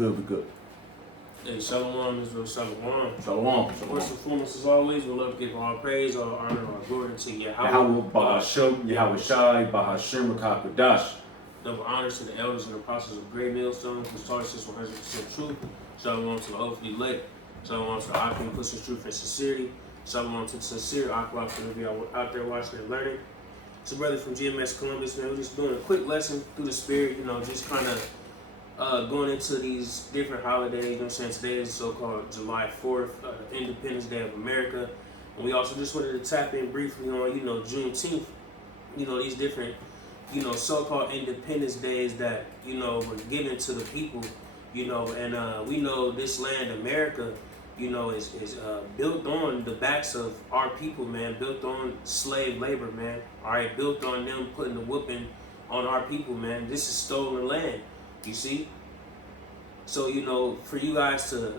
Good. Hey, Shalom, Israel, Shalom. Shalom. First and foremost, as always, we love to give all praise, all honor, all glory to Yahweh. Yahweh Bahasham, Yahweh Shai, Bahasham Rakakadash. Double honors to the elders and apostles of Great Millstone, whose taught us 100% truth. Shalom to the hopefully elect. Shalom to the Akim who puts his truth and sincerity. Shalom to the sincere Aqua for the out there watching and learning. It's a brother from GMS Columbus, man. We're just doing a quick lesson through the spirit, just kind of going into these different holidays. You know what I'm saying? Today is so-called July 4th, Independence Day of America. And we also just wanted to tap in briefly on, Juneteenth. These different, so-called Independence Days that, were given to the people, and we know this land, America, is built on the backs of our people, man, built on slave labor, man, all right, built on them putting the whooping on our people, man. This is stolen land, you see? So, for you guys to,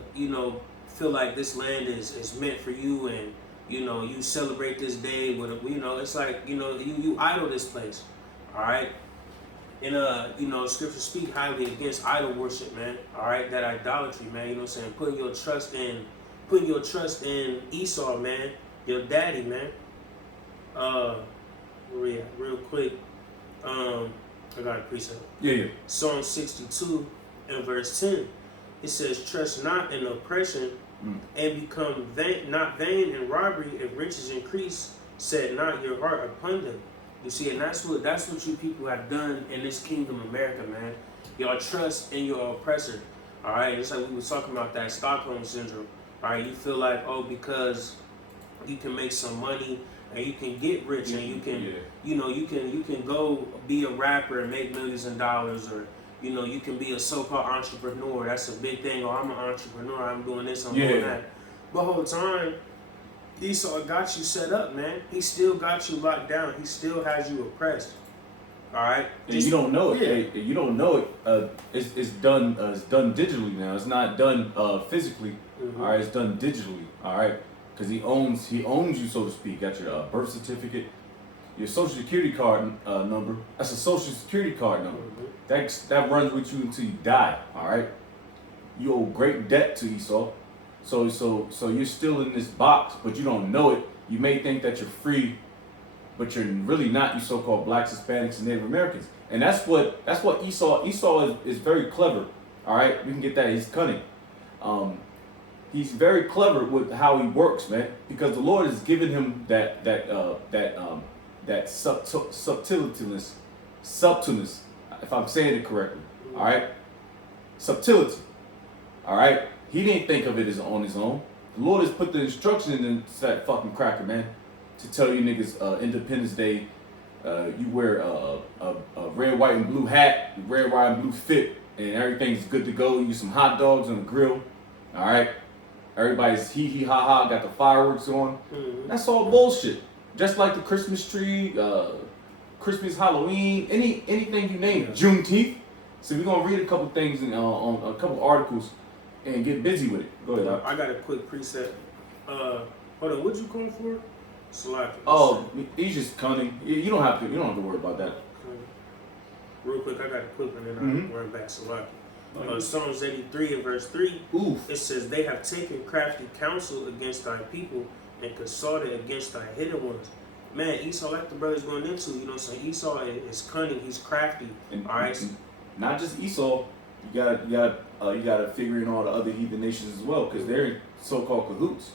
feel like this land is meant for you and, you celebrate this day with, it's like, you idol this place, all right? And, scripture speak highly against idol worship, man. All right, that idolatry, man. You know what I'm saying? Putting your trust in Esau, man. Your daddy, man. Where we at? Real quick. I got a precept. Yeah. Psalm 62 and verse 10. It says, "Trust not in oppression, and become not vain in robbery. If riches increase, set not your heart upon them." You see, and that's what you people have done in this kingdom, America, man. Y'all trust in your oppressor. All right, it's like we were talking about that Stockholm syndrome. All right, you feel like, because you can make some money and you can get rich and you can, you can go be a rapper and make millions of dollars, or you can be a so-called entrepreneur. That's a big thing. Oh, I'm an entrepreneur. I'm doing this. I'm doing that. The whole time, Esau got you set up, man. He still got you locked down. He still has you oppressed. All right. And you don't know it. Yeah. You don't know it. It's done. It's done digitally now. It's not done physically. Mm-hmm. All right. It's done digitally. All right. Because he owns you, so to speak. Got your birth certificate, your social security card number. That's a social security card number. Mm-hmm. That runs with you until you die. All right. You owe great debt to Esau. So you're still in this box, but you don't know it. You may think that you're free, but you're really not. You so-called blacks, Hispanics, and Native Americans, and that's what Esau is very clever. All right, we can get that. He's cunning. He's very clever with how he works, man, because the Lord has given him that subtleness, if I'm saying it correctly. All right, subtlety. All right. He didn't think of it as on his own. The Lord has put the instruction in that fucking cracker, man, to tell you niggas Independence Day, you wear a red, white, and blue hat, red, white, and blue fit, and everything's good to go. You eat some hot dogs on the grill, all right? Everybody's hee ha ha, got the fireworks on. Mm-hmm. That's all bullshit. Just like the Christmas tree, Christmas, Halloween, anything you name, Juneteenth. So we're gonna read a couple things on a couple articles and get busy with it. Go ahead. I got a quick preset. Hold on, what'd you call for? Slack. Oh, he's just cunning. You don't have to worry about that. Real quick, I got a quick one, and I'll run back. Slack. Psalms 83 and verse 3. Oof. It says, "They have taken crafty counsel against thy people and consulted against thy hidden ones." Man, Esau, like the brother's going into, you know what I'm saying? Esau is cunning. He's crafty. All right. Not just Esau. You gotta figure in all the other heathen nations as well, because they're in so-called cahoots.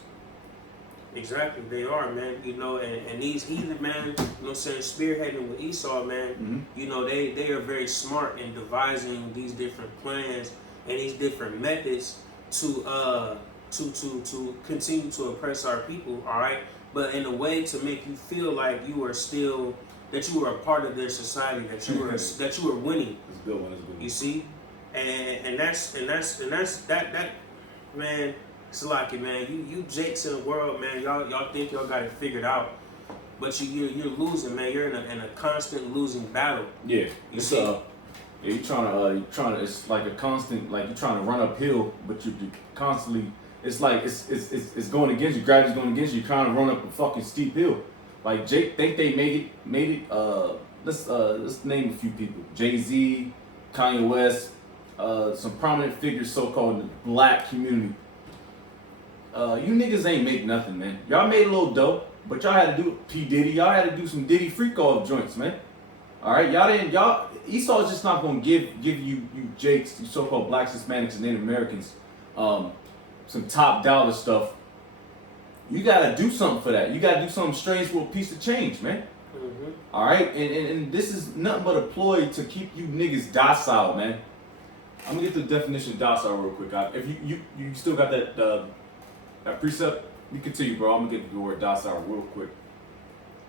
Exactly, they are, man. And these heathen, man, spearheading with Esau, man. Mm-hmm. They are very smart in devising these different plans and these different methods to continue to oppress our people. All right, but in a way to make you feel like you are a part of their society, that you are winning. It's a good one. You see. And that's that man. It's like it, man. You jakes in the world, man. Y'all think y'all got it figured out, but you're losing, man. You're in a constant losing battle. Yeah, you see. You're trying to. It's like a constant, like you're trying to run uphill, but you're constantly. It's like it's going against you. Gravity's going against you. You're trying to run up a fucking steep hill. Like Jake think they made it. Let's name a few people: Jay-Z, Kanye West. some prominent figures, so-called in the black community. You niggas ain't make nothing, man. Y'all made a little dough, but y'all had to do P. Diddy. Y'all had to do some Diddy freak off joints, man. All right, Esau's just not gonna give you Jakes, you so-called blacks, Hispanics, and Native Americans, some top dollar stuff. You gotta do something for that. You gotta do something strange for a piece of change, man. Mm-hmm. All right, and this is nothing but a ploy to keep you niggas docile, man. I'm gonna get the definition of docile real quick. If you still got that precept, you continue, bro. I'm gonna get the word docile real quick.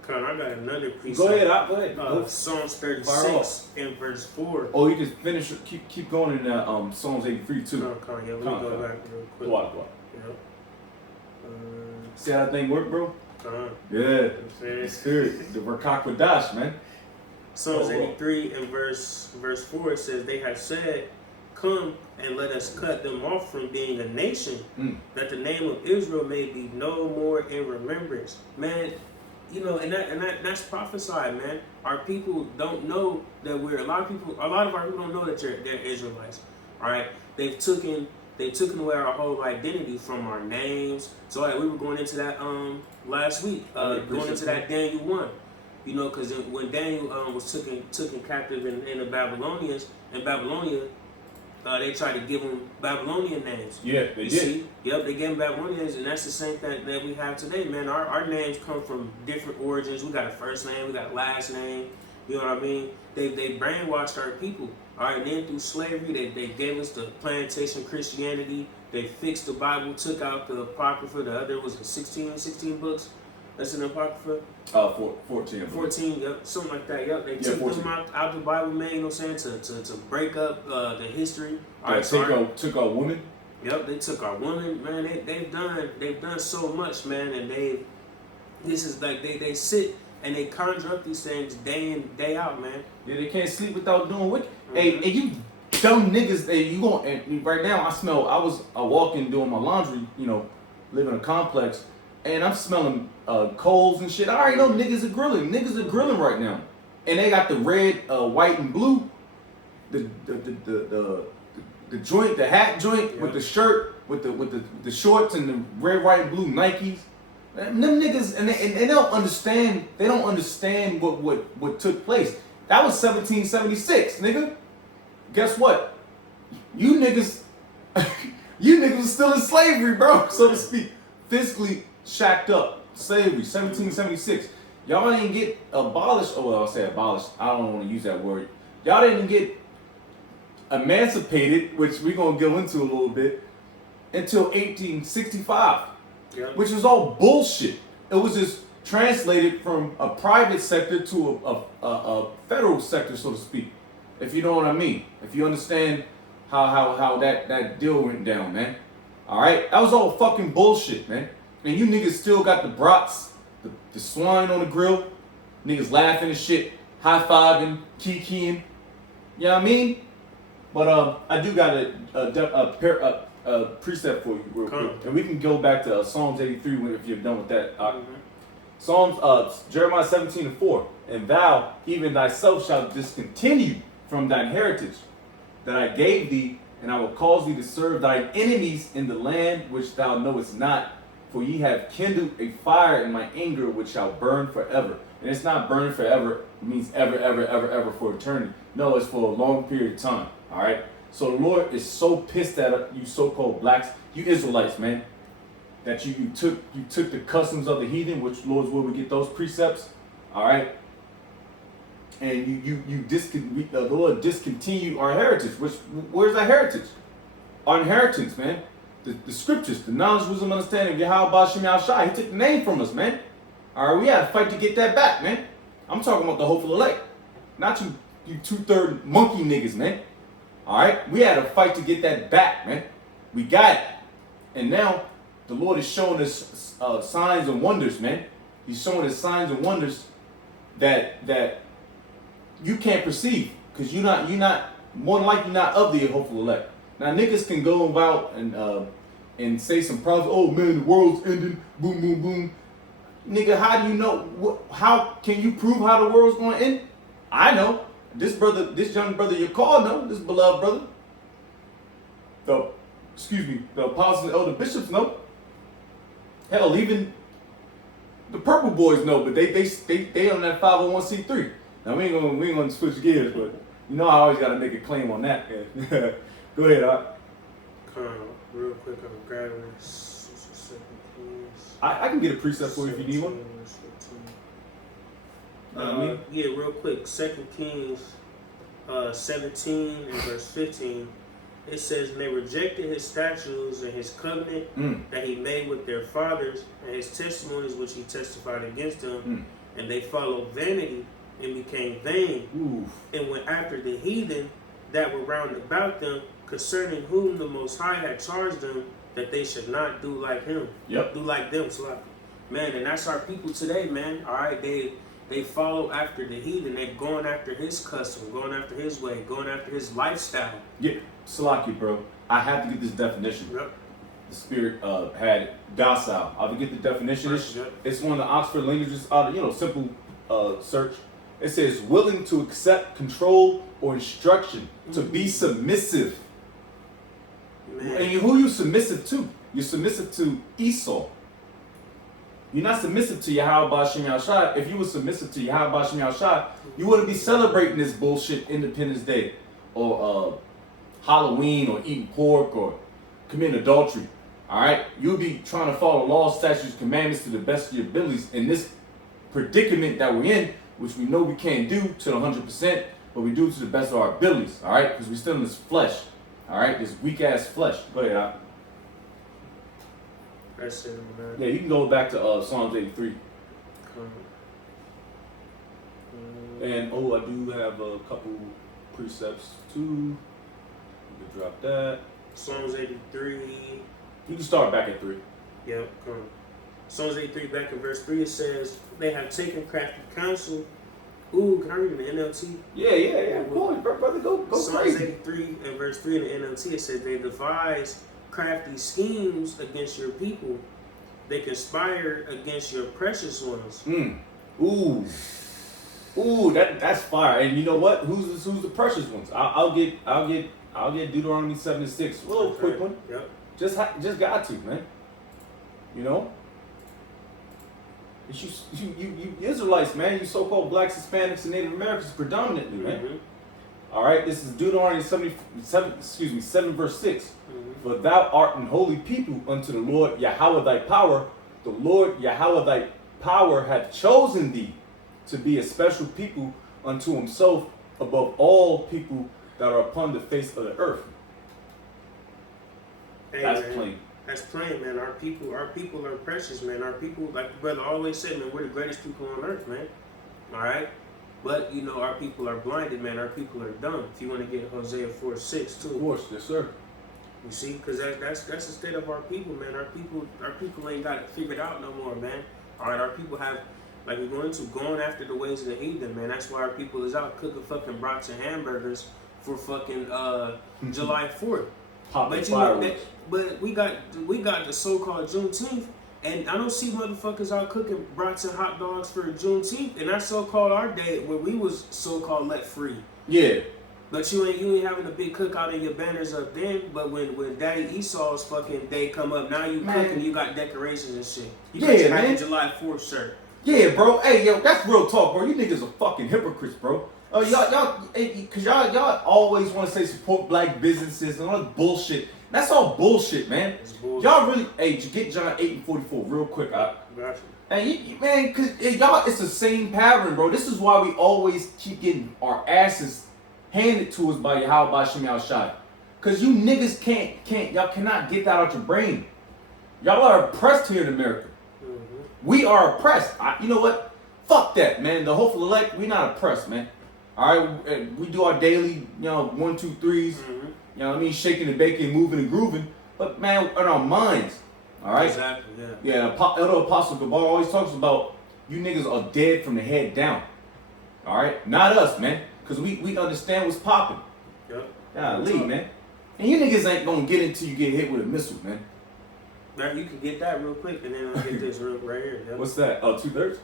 Con, I got another precept. Go ahead, go ahead. Psalms 36 and verse 4. Oh, you can finish. Keep going in Psalms 83 too. No, Con, yeah, let me go back real quick. Go. Yep. See how that thing work, bro? Con. Yeah. The spirit, the Rakakadash, man. Psalms 83 and verse 4, it says, "They have said, come and let us cut them off from being a nation, that the name of Israel may be no more in remembrance." Man, you know, and that's prophesied, man. Our people don't know that a lot of our people don't know that they're Israelites. All right, they've taken away our whole identity from our names. So like, we were going into that last week, going into that Daniel 1. You know, because when Daniel was taken captive in the Babylonians, in Babylonia, they tried to give them Babylonian names. Yeah, they did. See? Yep, they gave them Babylonians, and that's the same thing that we have today, man. Our names come from different origins. We got a first name, we got a last name. You know what I mean? They brainwashed our people. All right, and then through slavery, they gave us the plantation Christianity. They fixed the Bible, took out the Apocrypha. The other was 16 books. That's in the Apocrypha. 14. 14, yep, something like that. Yep, they took them out the Bible, man. You know what I'm saying? To break up the history. Took our women. Yep, they took our women, man. They've done so much, man, and this is like they sit and they conjure up these things day in, day out, man. Yeah, they can't sleep without doing wicked. Mm-hmm. Hey, you dumb niggas, and right now I was walking doing my laundry, you know, living in a complex, and I'm smelling coals and shit. I already know niggas are grilling. Niggas are grilling right now. And they got the red, white, and blue, the joint, the hat joint, with the shirt, with the shorts and the red, white, and blue Nikes. And them niggas, and they don't understand. They don't understand what took place. That was 1776, nigga. Guess what? You niggas are still in slavery, bro, so to speak. Physically shacked up. Slavery, 1776. Y'all didn't get abolished. Oh, well, I'll say abolished. I don't want to use that word. Y'all didn't get emancipated, which we're going to go into a little bit, until 1865, which was all bullshit. It was just translated from a private sector to a federal sector, so to speak, if you know what I mean. If you understand how that deal went down, man. All right? That was all fucking bullshit, man. And you niggas still got the brats, the swine on the grill, niggas laughing and shit, high-fiving, kikiing. You know what I mean? But I do got a precept for you real quick. And we can go back to Psalms 83 if you're done with that. Psalms, Jeremiah 17:4. "And thou, even thyself, shalt discontinue from thine heritage that I gave thee, and I will cause thee to serve thine enemies in the land which thou knowest not. For ye have kindled a fire in my anger, which shall burn forever." And it's not burning forever. It means ever, ever, ever, ever for eternity. No, it's for a long period of time. All right? So the Lord is so pissed at you so-called blacks, you Israelites, man, that you took the customs of the heathen, which Lord's will we get those precepts. All right? And the Lord discontinued our heritage. Where's our heritage? Our inheritance, man. The scriptures, the knowledge, wisdom, understanding of Yahweh Bashim Yahshai. He took the name from us, man. All right, we had to fight to get that back, man. I'm talking about the hopeful elect, not you two-third monkey niggas, man. All right, we had to fight to get that back, man. We got it, and now the Lord is showing us signs and wonders, man. He's showing us signs and wonders that you can't perceive, because you're not more than likely not of the hopeful elect. Now niggas can go about and say some problems. Oh man, the world's ending. Boom, boom, boom. Nigga, how do you know? How can you prove how the world's going to end? I know. This young brother you call know. This beloved brother. the apostles and elder bishops know. Hell, even the Purple Boys know, but they on that 501c3. Now we ain't gonna switch gears, but you know I always gotta make a claim on that. Go ahead, Real quick, I'm grabbing this. I can get a precept for you if you need one. Yeah, real quick. 2 Kings 17 and verse 15. It says, and they rejected his statutes and his covenant that he made with their fathers, and his testimonies which he testified against them, and they followed vanity and became vain, and went after the heathen that were round about them, concerning whom the Most High had charged them that they should not do like him. Yep. Do like them. So, man, and that's our people today, man. All right, they follow after the heathen. They're going after his custom, going after his way, going after his lifestyle. Yeah, Salaki, bro. I have to get this definition. Yep. The Spirit had it. Docile. I'll get the definition. It's one of the Oxford languages. Simple search. It says willing to accept control or instruction, to be submissive. Man. And who you submissive to? You're submissive to Esau. You're not submissive to Yahweh Ba'Shem Yahushua. If you were submissive to Yahweh Ba'Shem Yahushua, you wouldn't be celebrating this bullshit Independence Day or Halloween or eating pork or committing adultery. All right? You'll be trying to follow laws, statutes, commandments to the best of your abilities in this predicament that we're in, which we know we can't do to 100%, but we do to the best of our abilities. All right? Because we're still in this flesh. All right? This weak-ass flesh. Go ahead, Al. That's it, man. Yeah, you can go back to Psalms 83. And I do have a couple precepts too. You can drop that. Psalms 83. You can start back at 3. Yep, come on. Psalms 83, back in verse 3, it says, they have taken crafty counsel. Ooh, can I read in the NLT? Yeah. Go on, brother, go Psalms crazy. 83 and verse 3 in the NLT, it says, they devise crafty schemes against your people. They conspire against your precious ones. Ooh, that's fire. And you know what? Who's the precious ones? I'll get Deuteronomy 7:6. A little quick one. Yep. Just got to, man. You know. It's you Israelites, man. You so-called blacks, Hispanics, and Native Americans predominantly, man. All right. This is Deuteronomy 7 verse 6. For thou art an holy people unto the Lord Yahweh thy power. The Lord Yahweh thy power hath chosen thee to be a special people unto himself above all people that are upon the face of the earth. Hey, that's man. plain. That's plain, man. Our people are precious, man. Our people, like the brother always said, man, we're the greatest people on earth, man. All right? But, our people are blinded, man. Our people are dumb. If you want to get Hosea 4:6 too. Of course, yes, sir. You see, because that's the state of our people, man. Our people ain't got it figured out no more, man. All right, our people have, like we're going after the ways of the heathen, man. That's why our people is out cooking fucking brats and hamburgers for fucking July 4th. But we got the so-called Juneteenth, and I don't see motherfuckers out cooking brats and hot dogs for Juneteenth, and that's so-called our day where we was so-called let free. Yeah. But you ain't having a big cookout and your banners up then. But when Daddy Esau's fucking day come up, now you cooking, you got decorations and shit. You got your Happy July 4th shirt. Yeah, bro. Hey, yo, that's real talk, bro. You niggas are fucking hypocrites, bro. Y'all always want to say support black businesses and all that bullshit. That's all bullshit, man. It's bullshit. Y'all really, get John 8:44 real quick. Gotcha. And man, cause y'all, it's the same pattern, bro. This is why we always keep getting our asses handed to us by Yahweh Ba'Shem Yahushua. Cause you niggas y'all cannot get that out your brain. Y'all are oppressed here in America. We are oppressed. You know what? Fuck that, man. The hopeful elect, we not oppressed, man. All right, we do our daily, 1, 2, 3s. You know what I mean? Shaking and baking, moving and grooving. But man, in our minds. All right. Exactly. Yeah. Elder Apostle Gabar always talks about you niggas are dead from the head down. All right, not us, man. Cause we understand what's popping. Yep. Golly, man. And you niggas ain't gonna get it until you get hit with a missile, man. Now you can get that real quick, and then I'll get this real right here. Yep. What's that? 2/3?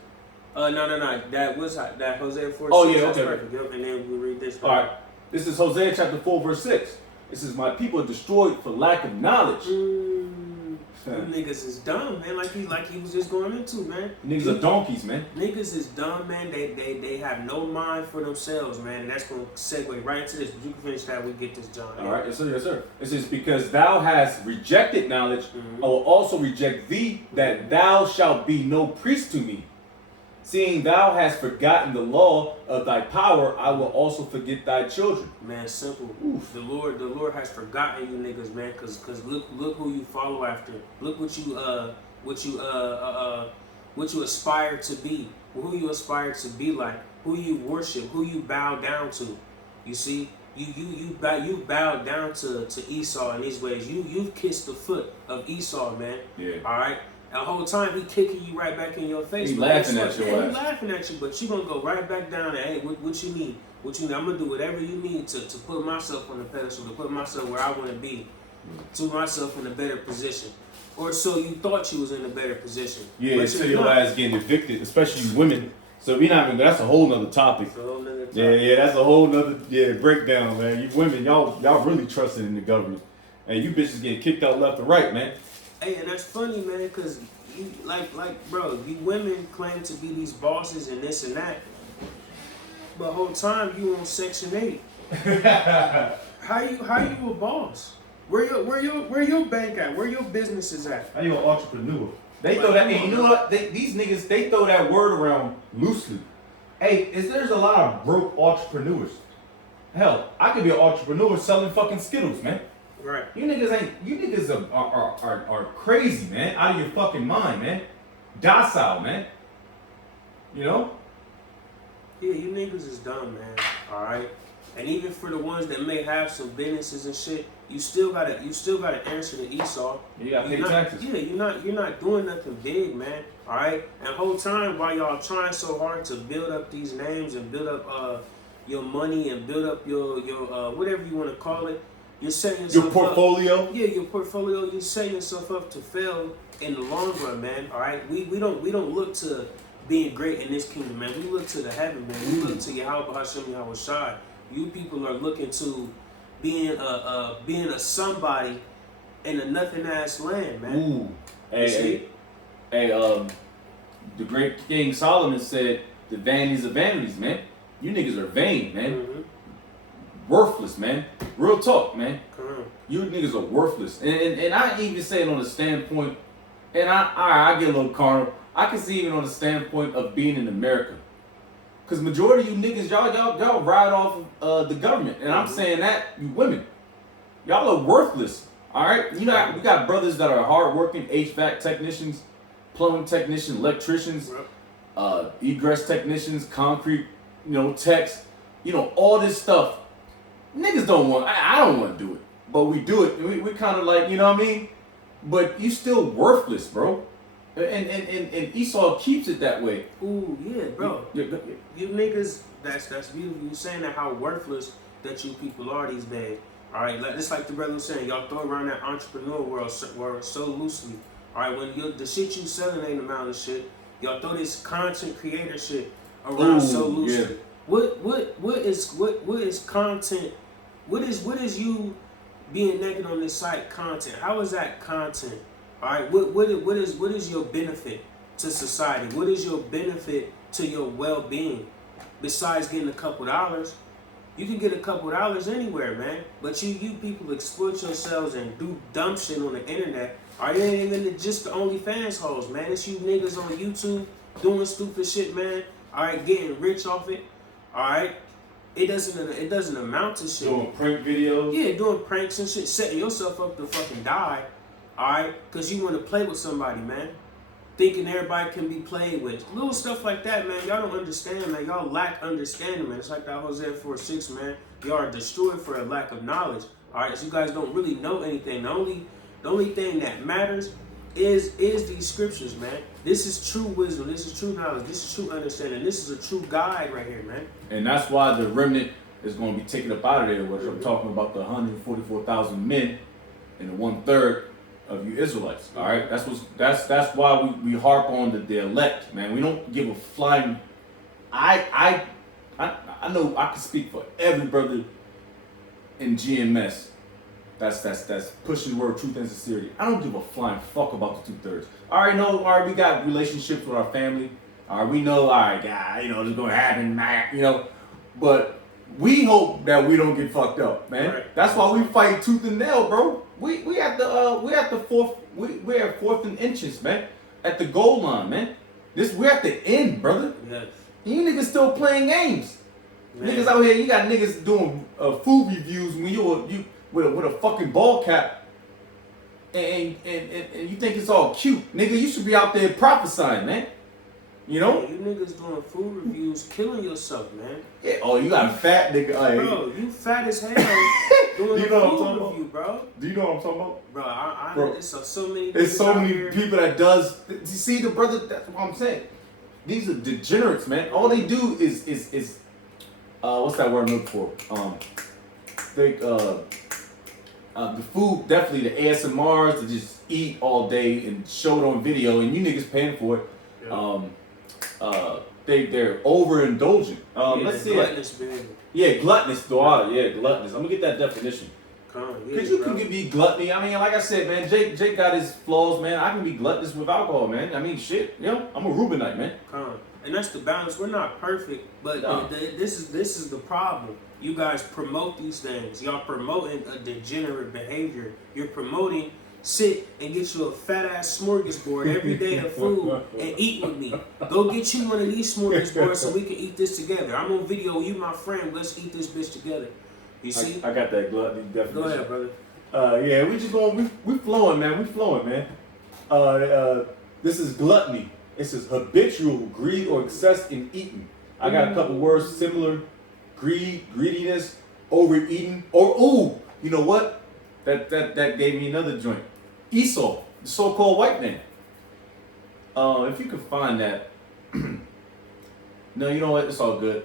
No. That was that Hosea 4:6. Oh yeah, okay. Perfect. Yep. And then we'll read this. All right. This is Hosea chapter 4 verse 6. It says, my people are destroyed for lack of knowledge. Them niggas is dumb, man. Like he was just going into, man. Niggas are donkeys, man. Niggas is dumb, man. They have no mind for themselves, man. And that's gonna segue right into this. But you can finish that. We get this, John. All right, yes sir, yes sir. It says, because thou hast rejected knowledge, I will also reject thee, that thou shalt be no priest to me. Seeing thou hast forgotten the law of thy power, I will also forget thy children. Man, simple. Oof. The Lord has forgotten you niggas, man. Cause look who you follow after. Look what you aspire to be. Who you aspire to be like. Who you worship. Who you bow down to. You see, you bow down to Esau in these ways. You've kissed the foot of Esau, man. Yeah. All right. The whole time he kicking you right back in your face. He laughing at your ass. He laughing at you, but you gonna go right back down and, hey, what you need? What you need? I'm gonna do whatever you need to put myself on the pedestal, to put myself where I want to be, to myself in a better position. Or so you thought you was in a better position. Yeah, until your ass getting evicted, especially women. So we not even, that's a whole nother topic. That's a whole nother topic. Yeah, that's a whole nother breakdown, man. You women, y'all really trusting in the government. And you bitches getting kicked out left and right, man. Hey, and that's funny, man, because bro, you women claim to be these bosses and this and that, but the whole time you on Section 8. How you a boss? Where your bank at? Where your business is at? How you an entrepreneur? They throw that, and you know what? These niggas, they throw that word around loosely. Hey, there's a lot of broke entrepreneurs. Hell, I could be an entrepreneur selling fucking Skittles, man. Right. You niggas are crazy, man. Out of your fucking mind, man. Docile, man. You know? Yeah, you niggas is dumb, man. Alright? And even for the ones that may have some businesses and shit, you still gotta answer to Esau. You gotta pay taxes. Yeah, you're not doing nothing big, man. Alright? And the whole time while y'all trying so hard to build up these names and build up your money and build up your whatever you want to call it, you're setting yourself your portfolio. Yeah, your portfolio. You're setting yourself up to fail in the long run, man. All right, we don't look to being great in this kingdom, man. We look to the heaven, man. We look to Yahweh Hashem Yahweh Shai. You people are looking to being a somebody in a nothing ass land, man. Ooh. Hey, the great King Solomon said, "The vanities of vanities, man. You niggas are vain, man." Mm-hmm. Worthless, man. Real talk, man. You niggas are worthless. And I even say it on the standpoint, and I get a little carnal. I can see even on the standpoint of being in America. Because majority of you niggas, y'all ride off of the government. And I'm saying that, you women. Y'all are worthless. Alright? You know, we got brothers that are hardworking, HVAC technicians, plumbing technicians, electricians, egress technicians, concrete, techs, all this stuff. Niggas don't want, I don't want to do it, but we do it. We kind of like, you know what I mean? But you still worthless, bro. And Esau keeps it that way. Ooh, yeah, bro. You niggas, that's beautiful. You're saying that how worthless that you people are these days. All right, it's like the brother was saying, y'all throw around that entrepreneur world so loosely. All right, when the shit you selling ain't amount of shit, y'all throw this content creator shit around so loosely. Yeah. What is content? What is you being naked on this site content? How is that content? All right. What is your benefit to society? What is your benefit to your well-being? Besides getting a couple dollars, you can get a couple dollars anywhere, man. But you people exploit yourselves and do dumb shit on the internet. All right, it ain't even just the OnlyFans hoes, man. It's you niggas on YouTube doing stupid shit, man. All right, getting rich off it. All right. It doesn't amount to shit. Doing prank videos? Yeah, doing pranks and shit. Setting yourself up to fucking die. Alright? Because you want to play with somebody, man. Thinking everybody can be played with. Little stuff like that, man. Y'all don't understand, man. Y'all lack understanding, man. It's like that Hosea 4:6, man. Y'all are destroyed for a lack of knowledge. Alright? So you guys don't really know anything. The only thing that matters is these scriptures, man. This is true wisdom. This is true knowledge. This is true understanding. This is a true guide right here, man. And that's why the remnant is going to be taken up out of there, which I'm talking about the 144,000 men and the 1/3 of you Israelites. All right, that's why we harp on the elect, man. We don't give a flying. I know I can speak for every brother in GMS that's pushing the word truth and sincerity. I don't give a flying fuck about the 2/3. I already know. All right, we got relationships with our family. All right, we know. All right, God, it's gonna happen, man. But we hope that we don't get fucked up, man. Right. That's why we fight tooth and nail, bro. We at the fourth. We're at 4th and inches, man. At the goal line, man. We're at the end, brother. Yes. You niggas still playing games. Man. Niggas out here, you got niggas doing food reviews when you with a fucking ball cap, and you think it's all cute, nigga. You should be out there prophesying, man. You know? Man, you niggas doing food reviews, killing yourself, man. Yeah. Oh, you got a fat nigga. Bro, you fat as hell doing You a know what I'm food talking about? review, bro. Do you know what I'm talking about? Bro, I Bro, there's so many. There's so out many here. people that does. You see the brother? That's what I'm saying. These are degenerates, man. All they do is what's that word I'm looking for? The food, definitely the ASMRs to just eat all day and show it on video, and you niggas paying for it. Yeah. They're overindulgent. Let's see. Gluttonous behavior. Yeah, gluttonous. Yeah, gluttonous. I'm gonna get that definition. Cause you can be gluttony. I mean, like I said, man, Jake got his flaws, man. I can be gluttonous with alcohol, man. I mean, shit. I'm a Reubenite, man. And that's the balance. We're not perfect, but this is the problem. You guys promote these things. Y'all promoting a degenerate behavior. You're promoting sit and get you a fat ass smorgasbord every day of food and eat with me. Go get you one of these smorgasbords so we can eat this together. I'm on video. You my friend. Let's eat this bitch together. You see? I got that gluttony definition. Go ahead, brother. Yeah, we just going. We flowing, man. We flowing, man. This is gluttony. It says habitual greed or excess in eating. I got a couple words similar: greed, greediness, overeating, or you know what? That gave me another joint. Esau, the so-called white man. If you can find that. No, you know what? It's all good.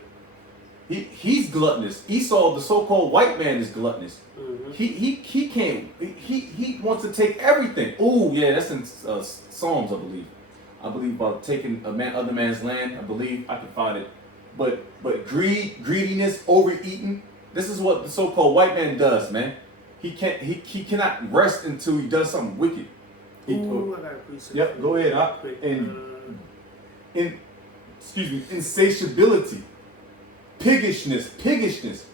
He's gluttonous. Esau, the so-called white man, is gluttonous. Mm-hmm. He can't. He wants to take everything. Oh yeah, that's in Psalms, I believe. I believe about taking other man's land. I believe I can find it. But greediness, overeating. This is what the so-called white man does, man. He cannot rest until he does something wicked. I got a precept. Yep, go ahead. Insatiability, piggishness.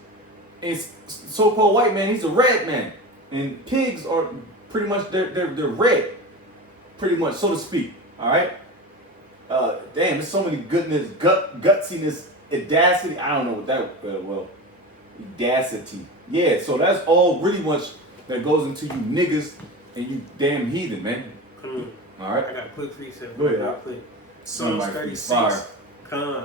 And so-called white man, he's a red man, and pigs are pretty much they're red, pretty much, so to speak. All right. Damn, there's so many goodness, gutsiness, audacity. I don't know what that audacity. Yeah, so that's all really much that goes into you niggas and you damn heathen, man. All right. I got a quick precept. Go ahead. Psalms 36.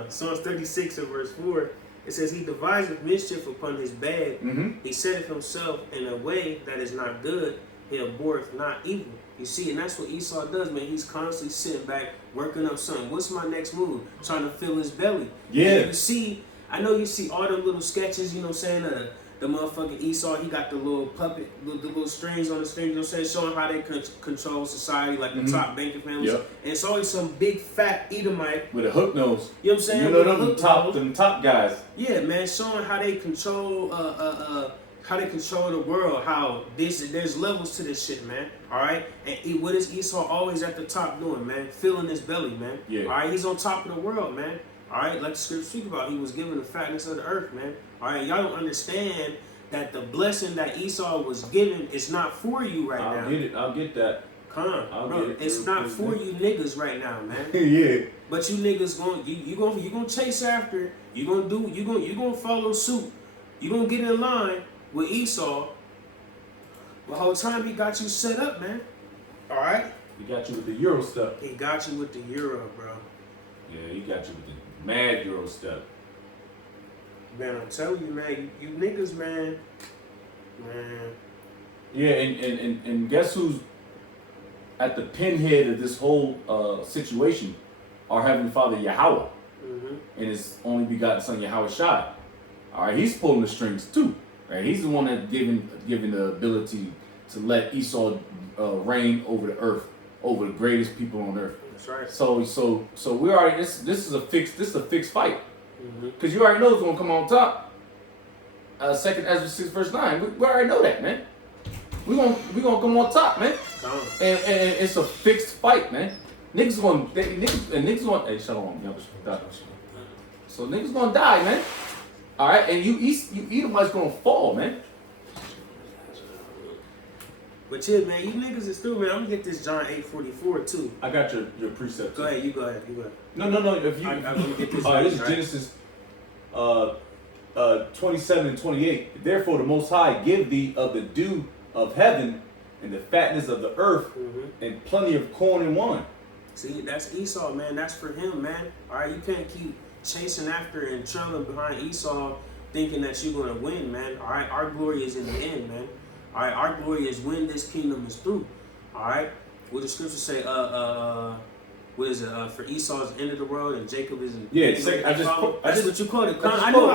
Psalms 36 and verse 4. It says, he deviseth mischief upon his bed. Mm-hmm. He setteth himself in a way that is not good. He abhorreth not evil. You see, and that's what Esau does, man. He's constantly sitting back, working up something. What's my next move? Trying to fill his belly. Yeah. And you see, I know you see all the little sketches, you know what I'm saying? The motherfucking Esau, he got the little puppet, the little strings on the strings, you know what I'm saying? Showing how they control society, like the top banking families. Yep. And it's always some big fat Edomite. With a hook nose. You know what I'm saying? You know them top guys. Yeah, man, showing how they control the world, how there's levels to this shit, man. All right, and what is Esau always at the top doing, man? Filling his belly, man. Yeah. All right, he's on top of the world, man. All right, like the scripture speak about, he was given the fatness of the earth, man. All right, y'all don't understand that the blessing that Esau was given is not for you right now. I'll get that. Bro, it's not for you niggas right now, man. Yeah. But you niggas you gonna chase after it. You gonna follow suit. You gonna get in line with Esau. The whole time he got you set up, man. All right. He got you with the Euro stuff. He got you with the Euro, bro. Yeah, he got you with the mad Euro stuff. Man, I'm telling you, man, you niggas, man. Yeah, and guess who's at the pinhead of this whole situation? Our Heavenly Father Yahweh, and His only begotten Son Yahweh Shai. All right, He's pulling the strings too. Right, He's the one that given the ability to let Esau reign over the earth, over the greatest people on earth. That's right. So we already this is a fixed fight. Because you already know who's gonna come on top. 2 Ezra 6 verse 9. We already know that, man. we gonna come on top, man. And it's a fixed fight, man. Niggas gonna hey, shut on, y'all. So niggas gonna die, man. All right, and you Edomites gonna fall, man. But yeah, man, you niggas is through, man. I'm gonna get this John 8:44 too. I got your precept. Go ahead, you go ahead. No. If I'm gonna get this. This is right? Genesis 27 and 28. Therefore, the Most High give thee of the dew of heaven and the fatness of the earth and plenty of corn and wine. See, that's Esau, man. That's for him, man. All right, you can't keep chasing after and trailing behind Esau, thinking that you're gonna win, man. All right, our glory is in the end, man. All right, our glory is when this kingdom is through. All right, what the scriptures say? What is it? For Esau's end of the world and Jacob is. That's what you quoted. I know.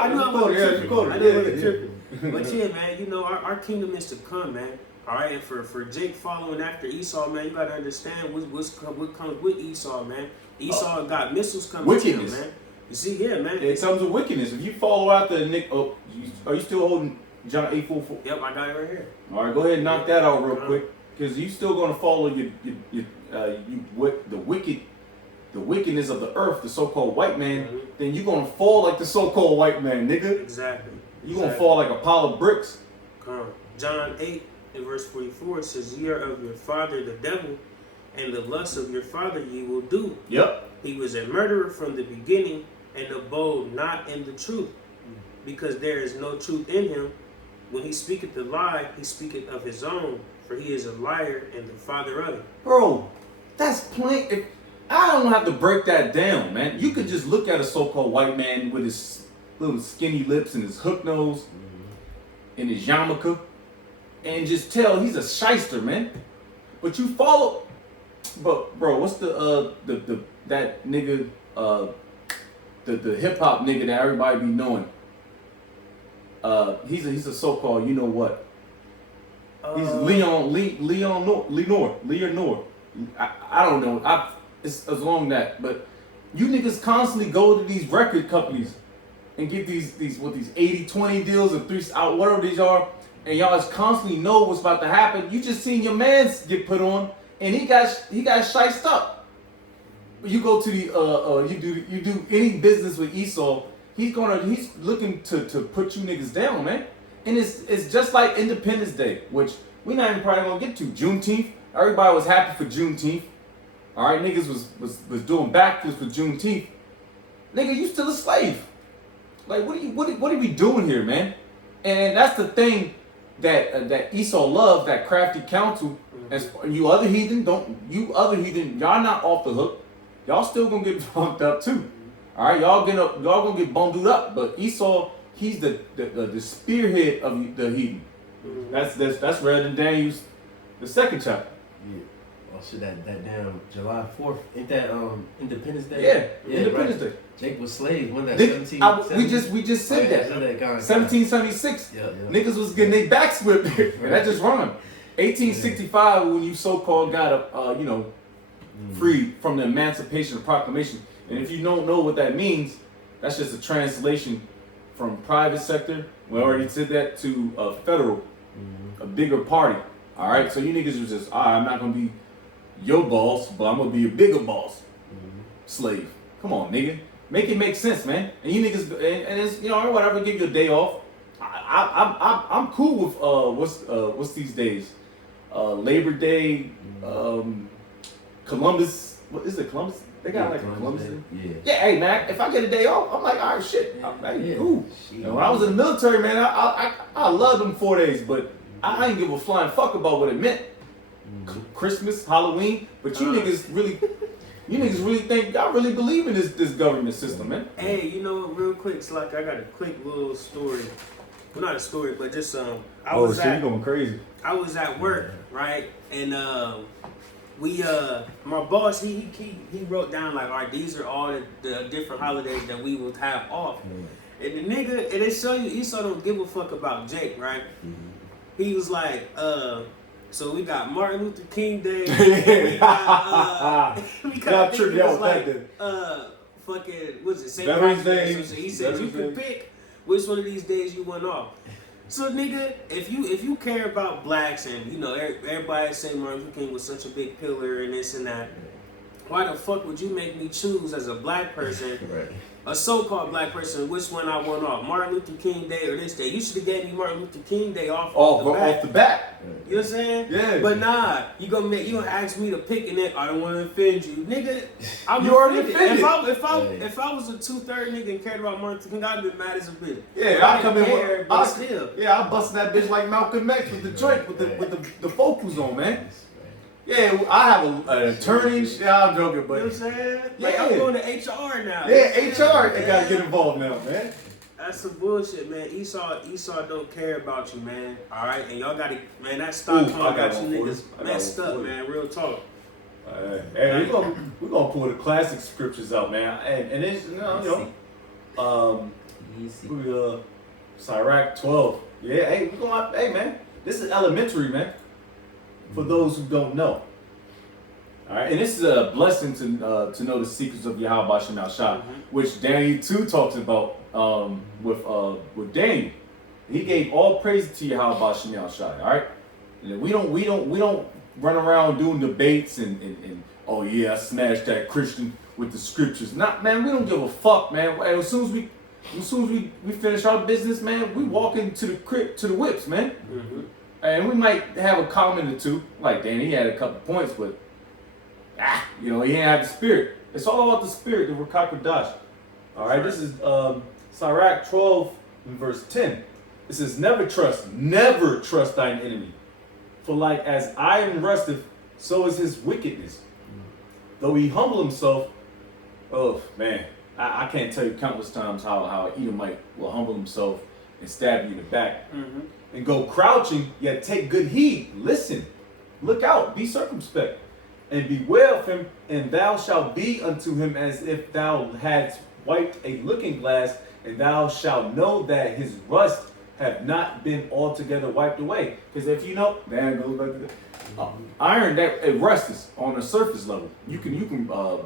But yeah, man, you know our kingdom is to come, man. All right, and for Jake following after Esau, man, you gotta understand what comes with Esau, man. Esau got missiles coming to him, man. You see, yeah, man. It comes with wickedness. If you follow after Nick, are you still holding John 8:44? Yep, I got it right here. All right, go ahead and knock that out real quick, because you still gonna follow the wickedness of the earth, the so-called white man. Then you're gonna fall like the so-called white man, nigga. Exactly. You're gonna fall like a pile of bricks. John 8 and verse 44 says, "Ye are of your father the devil, and the lust of your father ye will do." Yep. He was a murderer from the beginning, and abode not in the truth, because there is no truth in him. When he speaketh a lie, he speaketh of his own, for he is a liar and the father of it. Bro, that's plain. I don't have to break that down, man. You could just look at a so-called white man with his little skinny lips and his hook nose and his yarmulke and just tell he's a shyster, man. But you follow. But bro, what's that nigga the hip hop nigga that everybody be knowing? He's a so-called, you know what? He's Leon Noor. I don't know. It's along that, but you niggas constantly go to these record companies and get these 80-20 deals and whatever these are, and y'all just constantly know what's about to happen. You just seen your man's get put on, and he got shiced up. You go to the you do any business with Esau, he's looking to put you niggas down, man. And it's just like Independence Day, which we not even probably gonna get to. Juneteenth, everybody was happy for Juneteenth. All right, niggas was doing backflips for Juneteenth. Nigga, you still a slave. Like, what are we doing here, man? And that's the thing that Esau loves, that crafty counsel. As you other heathen, y'all not off the hook. Y'all still gonna get bumped up too. All right, y'all gonna get bundled up. But Esau, he's the spearhead of the heathen. That's read in Daniel's the second chapter. Yeah. Oh shit, that damn July 4th. Ain't that Independence Day? Yeah, Independence Day. Jake was slave. When that 17? We just said that. 1776. Yeah. Niggas was getting their backs whipped. And that just rhymed. 1865 when you so-called got freed from the Emancipation Proclamation. And if you don't know what that means, that's just a translation from private sector. We already said that to federal, a bigger party. All right, so you niggas was just, I'm not gonna be your boss, but I'm gonna be a bigger boss. Slave. Come on, nigga. Make it make sense, man. And you niggas, and it's, whatever, give you a day off. I'm cool with what's these days? Labor Day, Columbus. What is it, Columbus? They got like a Columbus Day. Yeah, hey man, if I get a day off, I'm like, all right, shit. Cool. When I was in the military, man, I loved them 4 days, but I ain't give a flying fuck about what it meant. Christmas, Halloween, but you niggas really think y'all really believe in this government system, man. Hey, you know what? Real quick, it's like I got a quick little story. Well, not a story, but just you going crazy. I was at work, right, and my boss he wrote down like, all right, these are all the different holidays that we will have off. And the nigga, and they show you Esau don't give a fuck about Jake, right? He was like, so we got Martin Luther King Day. We got fucking, what's it, St. Veterans Day. So he said you can pick which one of these days you want off. So nigga, if you care about blacks and you know everybody say Martin Luther King was such a big pillar and this and that, why the fuck would you make me choose as a black person, Right. a so-called black person, which one I want off, Martin Luther King Day or this day? You should have gave me Martin Luther King Day off the bat. You know what I'm saying? Yeah. But nah, you gonna ask me to pick and then I don't want to offend you, nigga. I'm You already offended. offended. If I was a 2/3 nigga and cared about Martin Luther King, I'd be mad as a bitch. Yeah, But I come in care, with, but I still. Yeah, I busting that bitch like Malcolm X with the joint with the vocals on, man. Yeah, I have an attorney. Yeah, I'm joking, You but know what I'm saying? yeah. Like, I'm going to HR now. Yeah, HR, they gotta get involved now, man. That's some bullshit, man. Esau don't care about you, man. All right, and y'all gotta, man. That stock Ooh, talk I got got you one for niggas you. I got messed one up, for you. man. Real talk. Hey, we're gonna pull the classic scriptures out, man. And it's we Sirach 12. Yeah, hey, we're gonna hey man, this is elementary, man. For those who don't know. Alright, and this is a blessing to know the secrets of Yahweh Shem Shah, which Daniel 2 talks about with Daniel. He gave all praise to Yahweh Shem Shah, alright? We don't run around doing debates and oh yeah, I smashed that Christian with the scriptures. Not man, we don't give a fuck, man. As soon as we finish our business, man, we walk into the crib to the whips, man. Mm-hmm. And we might have a comment or two, like Danny, he had a couple points, but he didn't have the spirit. It's all about the spirit, the Ruach Kodesh. All right, this is Sirach 12 and verse 10. It says, never trust thine enemy. For like as iron rusteth, so is his wickedness. Though he humble himself, oh man, I can't tell you countless times how Edomite will humble himself and stab you in the back. Mm-hmm. And go crouching, yet take good heed. Listen, look out, be circumspect, and beware of him, and thou shalt be unto him as if thou hadst wiped a looking glass, and thou shalt know that his rust have not been altogether wiped away. Because if you know, man, it goes back to the iron that it rusts on a surface level. You can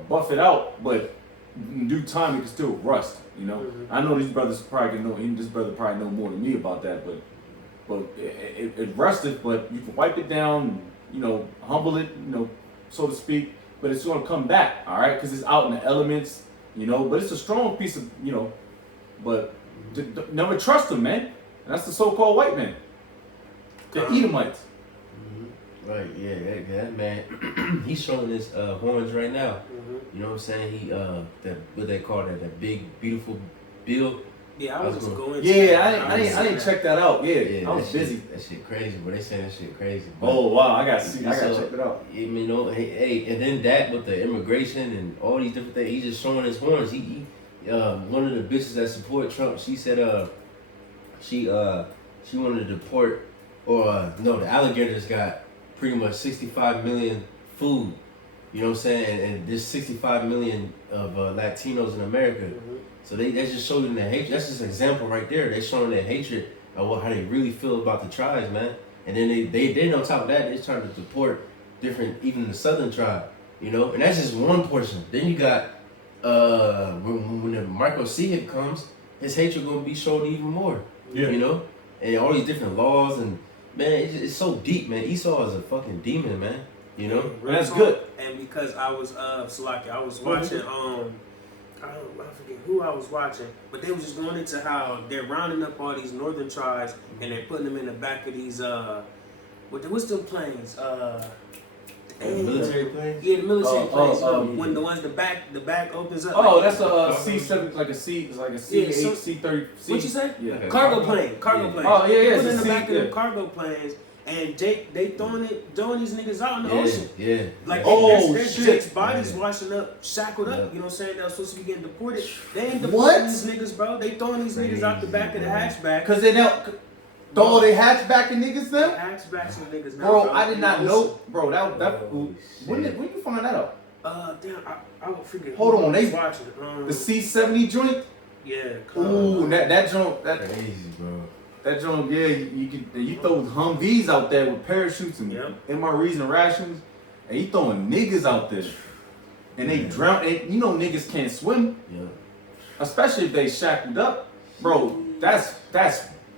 buff it out, but in due time it can still rust. You know, I know these brothers probably can know. This brother probably know more than me about that, but it rusted, but you can wipe it down, humble it, so to speak, but it's going to come back, all right, because it's out in the elements, but it's a strong piece of, but never trust them, man. And that's the so-called white man, the Edomites. Right, yeah, that man, he's showing his horns right now. You know what I'm saying? He, what they call that big, beautiful bill. Yeah, I was just going. Yeah, I didn't check that out. Yeah, I was busy. That shit crazy, but they saying that shit crazy. But, oh wow, I gotta check it out. Hey, and then that with the immigration and all these different things, he's just showing his horns. He one of the bitches that support Trump, she said she wanted to deport the alligators got pretty much 65 million food. You know what I'm saying? And there's 65 million of Latinos in America. So they just showing their hatred. That's just an example right there. They're showing their hatred of how they really feel about the tribes, man. And then they on top of that, they're trying to deport different, even the southern tribe, And that's just one portion. Then you got when the Marco C hit comes, his hatred gonna be shown even more. Yeah. And all these different laws and man, it's so deep, man. Esau is a fucking demon, man. That's good. And because I was Salaki, I was watching I forget who I was watching, but they was just going into how they're rounding up all these northern tribes and they're putting them in the back of these what's them planes? Military planes? Yeah, the military planes. When the ones the back opens up. Oh, that's a C7, like a C, it's like a C8, C30. What you say? Yeah. Cargo plane. Oh yeah, Put in the back of yeah. the cargo planes. And they throwing these niggas out in the ocean. Yeah. Like there's shit. Jake's bodies washing up, shackled up. You know what I'm saying? That was supposed to be getting deported. They ain't deporting these niggas, bro. They throwing these niggas out the back of the hatchback. Cause they now throw they hatchback and niggas now. Hatchbacks and niggas now. Bro, I did not know, bro. That when you find that out? Damn, I will forget. Hold on, they watching the C70 joint. Yeah. Ooh, that joint, that crazy, bro. That joint, yeah, you throw Humvees out there with parachutes and MREs and rations, and you throwing niggas out there, and they drown. And niggas can't swim, especially if they shackled up, bro. That's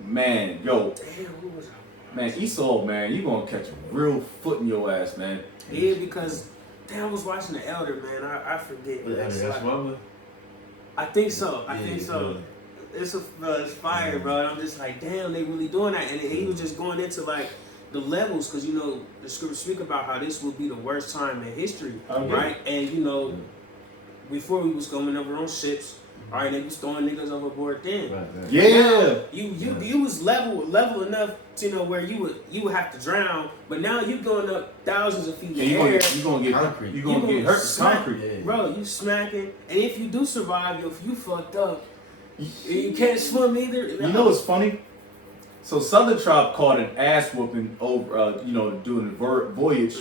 Man, yo, Damn, who was I? man, Esau, man, you gonna catch a real foot in your ass, man. Yeah, because damn, I was watching the Elder, man. I forget. Was It's that's like- mama? I think so. I Yeah, think so. yeah. It's fire, bro. And I'm just like, damn, they really doing that. And he was just going into like the levels, because you know the scriptures speak about how this will be the worst time in history, Okay. right? And you know, before we was going over on ships, all right, they was throwing niggas overboard then. Right. Yeah. You was level enough to where you would have to drown, but now you going up thousands of feet in And the you air. gonna get Concrete. you gonna get hurt. smack- Concrete. Yeah. Bro, you smacking, and if you do survive, if you fucked up, you can't swim either. You know what's funny? So Southern Tribe caught an ass whooping over, doing the voyage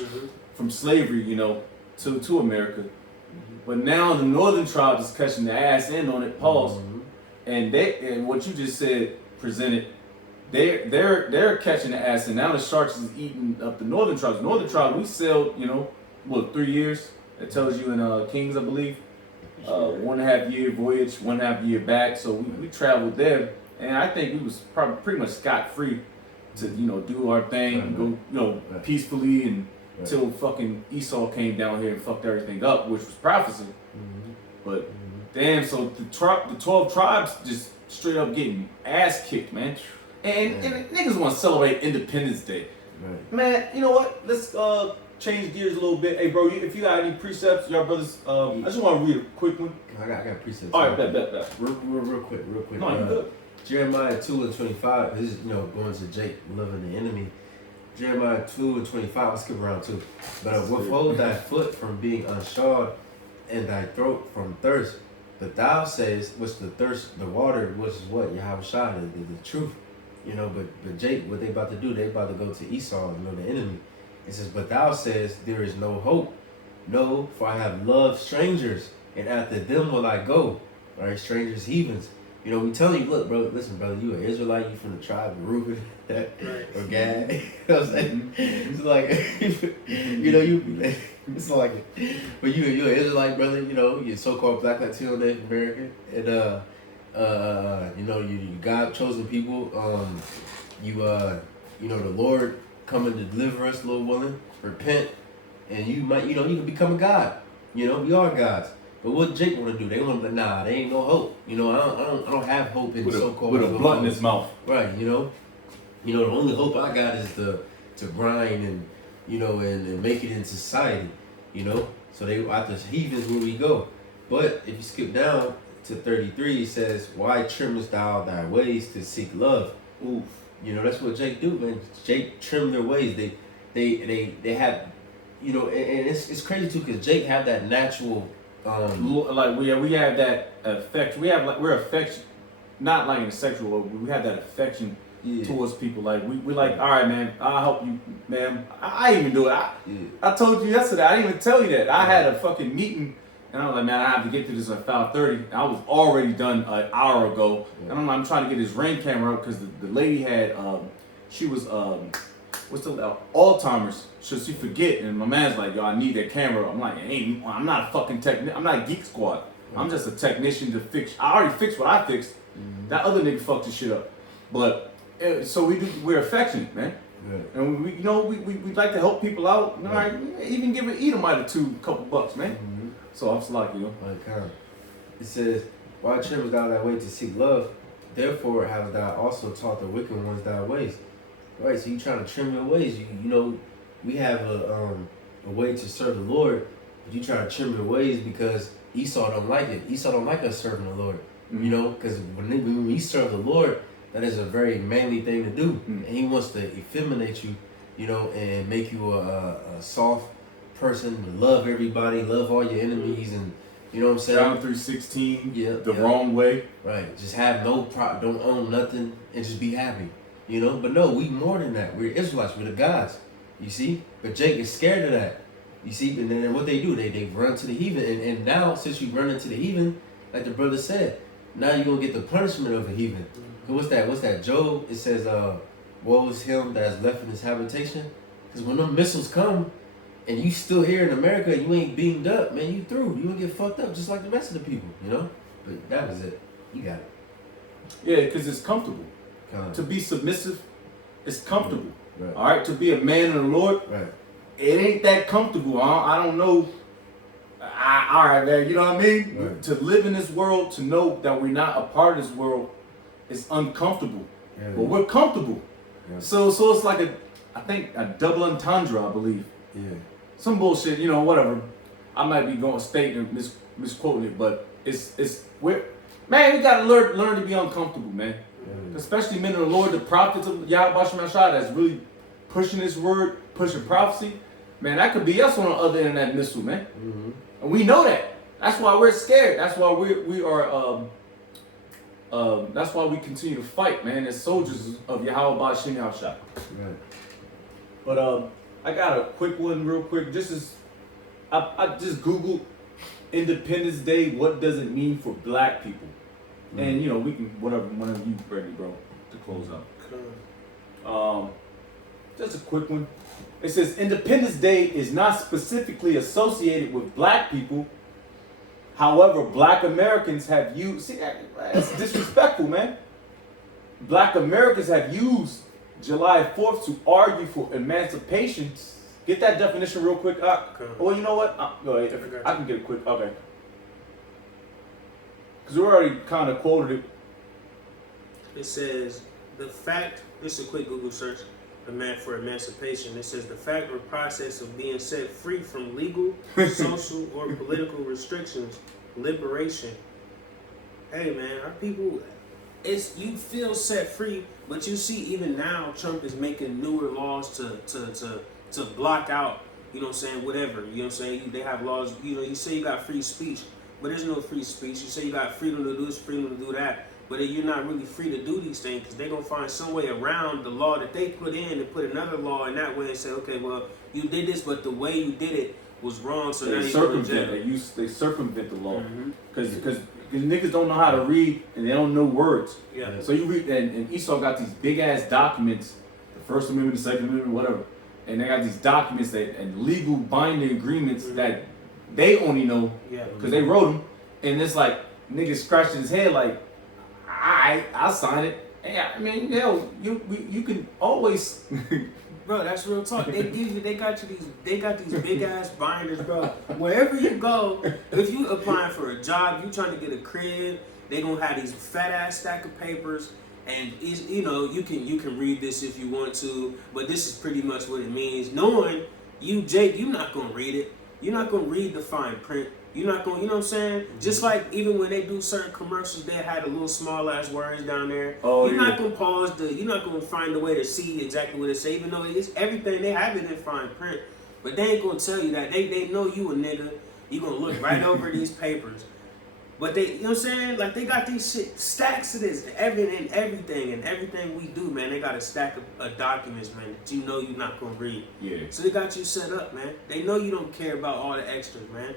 from slavery, to America. But now the Northern Tribe is catching the ass end on it. Pause. And what you just said presented, they're catching the ass, and now the sharks is eating up the Northern Tribes. Northern Tribe, we sailed, 3 years. That tells you in Kings, I believe. 1.5 year voyage, 1.5 year back. So we traveled there, and I think we was probably pretty much scot free to do our thing, go peacefully, and until fucking Esau came down here and fucked everything up, which was prophecy. But damn, so the 12 tribes just straight up getting ass kicked, man. And niggas want to celebrate Independence Day. Right. Man, you know what? Let's change gears a little bit. Hey, bro, if you got any precepts, y'all brothers, I just want to read a quick one. I got precepts. All right, bet. Real quick. No, you good. Jeremiah 2:25. This is going to Jake, loving the enemy. Jeremiah 2:25. I'll skip around too. But withhold thy foot from being unshod, and thy throat from thirst. But thou sayest, what's the thirst? The water, which is what? Yahweh Shah, the truth. But Jake, what they about to do? They about to go to Esau, the enemy. It says, but thou sayest, there is no hope. No, for I have loved strangers, and after them will I go. All right, strangers, heathens. We telling you, look, bro, listen, brother, you an Israelite, you from the tribe of Reuben, or Gad. You know what I'm saying? It's like, it's like, but you're an Israelite, brother, you're so-called Black Latino Native American, and, you God chosen people, the Lord coming to deliver us, Lord willing, repent, and you might, you can become a God. We are gods. But what Jake want to do? They want to, nah, there ain't no hope. I don't have hope in so-called. With a blunt in his mouth. Right. The only hope I got is to grind and and make it in society. So they after heathens where we go. But if you skip down to 33, it says, "Why trimmest thou thy ways to seek love?" Oof. That's what Jake do, man. Jake trim their ways. They have, and it's crazy too, because Jake have that natural. We have that affection. We're affection, not like in a sexual way. We have that affection towards people. Like we like, all right, man, I'll help you, ma'am. I even do it. I told you yesterday. I didn't even tell you that. I had a fucking meeting, and I was like, man, I have to get to this at 5:30. I was already done an hour ago, and I'm trying to get his ring camera up because the lady had she was what's the Alzheimer's, so she forget, and my man's like, yo, I need that camera. I'm like, hey, I'm not a fucking I'm not a geek squad. I'm just a technician to fix. I already fixed what I fixed. That other nigga fucked the shit up. But so we're affectionate, man. Right. And we like to help people out. Right. Even give an Edomite or couple bucks, man. So I'm just like, It says, why trimmest thou thy way to seek love? Therefore hast thou also taught the wicked ones thy ways. Right, so you trying to trim your ways. We have a way to serve the Lord, but you try to trim your ways because Esau don't like it. Esau don't like us serving the Lord. Because when we serve the Lord, that is a very manly thing to do. And he wants to effeminate you, and make you a soft person, love everybody, love all your enemies, and you know what I'm saying? Down 316, the wrong way. Right, just have don't own nothing, and just be happy. But no, we more than that. We're Israelites. We're the gods. You see? But Jake is scared of that. You see? And then what they do, they run to the heathen. And now, since you run into the heathen, like the brother said, now you're going to get the punishment of a heathen. What's that? Job, it says, woe is him that is left in his habitation. Because when them missiles come, and you still here in America, you ain't beamed up, man, you through. You going to get fucked up just like the rest of the people, But that was it. You got it. Yeah, because it's comfortable. to be submissive is comfortable. Right. All right, to be a man of the Lord, Right. it ain't that comfortable. I don't know. All right, man. You know what I mean? Right. To live in this world, to know that we're not a part of this world, is uncomfortable. Yeah. But we're comfortable. Yeah. So it's like I think a double entendre, I believe. Yeah. Some bullshit, whatever. I might be stating and misquoting it, but we gotta learn to be uncomfortable, man. Yeah. Especially men of the Lord, the prophets of Yahweh Shemashah that's really pushing this word, pushing prophecy. Man, that could be us on the other end of that missile, man. Mm-hmm. And we know that. That's why we're scared. That's why we are. That's why we continue to fight, man, as soldiers of Yahweh Shemashah. Right. But I got a quick one, real quick. Just as I just googled Independence Day. What does it mean for Black people? And we can whatever you ready, bro, to close out. Just a quick one. It says Independence Day is not specifically associated with Black people. However, Black Americans have used. See, that's disrespectful, man. Black Americans have used July 4th to argue for emancipation. Get that definition real quick. Well, you know what? Go ahead. I can get it quick. Okay. Because we already kind of quoted it. It says, this is a quick Google search for emancipation. It says, the fact or process of being set free from legal, social, or political restrictions, liberation. Hey, man, our people, you feel set free, but you see even now Trump is making newer laws to block out, whatever. They have laws, you say you got free speech, but there's no free speech. You say you got freedom to do this, freedom to do that, but you're not really free to do these things because they're going to find some way around the law that they put in and put another law in that way and say, okay, well, you did this, but the way you did it was wrong, so now you're going to jail. They circumvent the law because niggas don't know how to read and they don't know words. Yeah. So you read, and Esau got these big ass documents, the First Amendment, the Second Amendment, whatever, and they got these documents and legal binding agreements that they only know because they wrote them, and it's like niggas scratching his head like, I'll sign it. Yeah, I mean, hell, you can always. Bro, that's real talk. They got these big ass binders, bro. Wherever you go, if you applying for a job, you trying to get a crib, they gonna have these fat ass stack of papers, and you can read this if you want to, but this is pretty much what it means. Knowing you, Jake, you're not gonna read it. You're not gonna read the fine print. You're not going, you know what I'm saying? Just like even when they do certain commercials, they had a little small ass words down there. You're not going to pause you're not going to find a way to see exactly what it say, even though it's everything, they have it in fine print. But they ain't going to tell you that. They know you a nigga. You're going to look right over these papers. But they, you know what I'm saying? Like they got these stacks of this, everything we do, man. They got a stack of documents, man, that you know you're not going to read. Yeah. So they got you set up, man. They know you don't care about all the extras, man.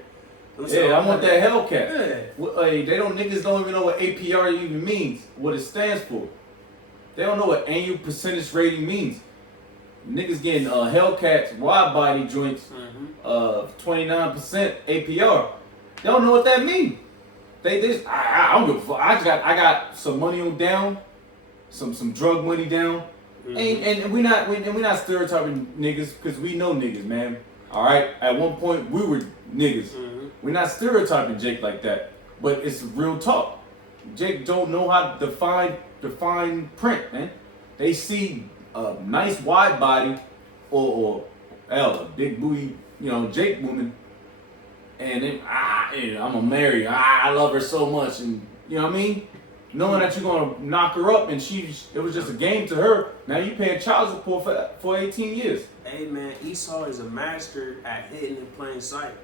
Yeah, I want that Hellcat. Yeah. Niggas don't even know what APR even means, what it stands for. They don't know what annual percentage rating means. Niggas getting Hellcats, wide body joints, 29% APR. They don't know what that means. They just, I don't give a fuck. I got some money on down, some drug money down, and we not stereotyping niggas because we know niggas, man. All right, at one point we were niggas. We're not stereotyping Jake like that, but it's real talk. Jake don't know how to define print, man. They see a nice wide body or a big booty, Jake woman, and then I'm gonna marry her. I love her so much, and you know what I mean. Knowing that you're gonna knock her up, and it was just a game to her. Now you paying child support for 18 years. Hey man, Esau is a master at hidden in plain sight.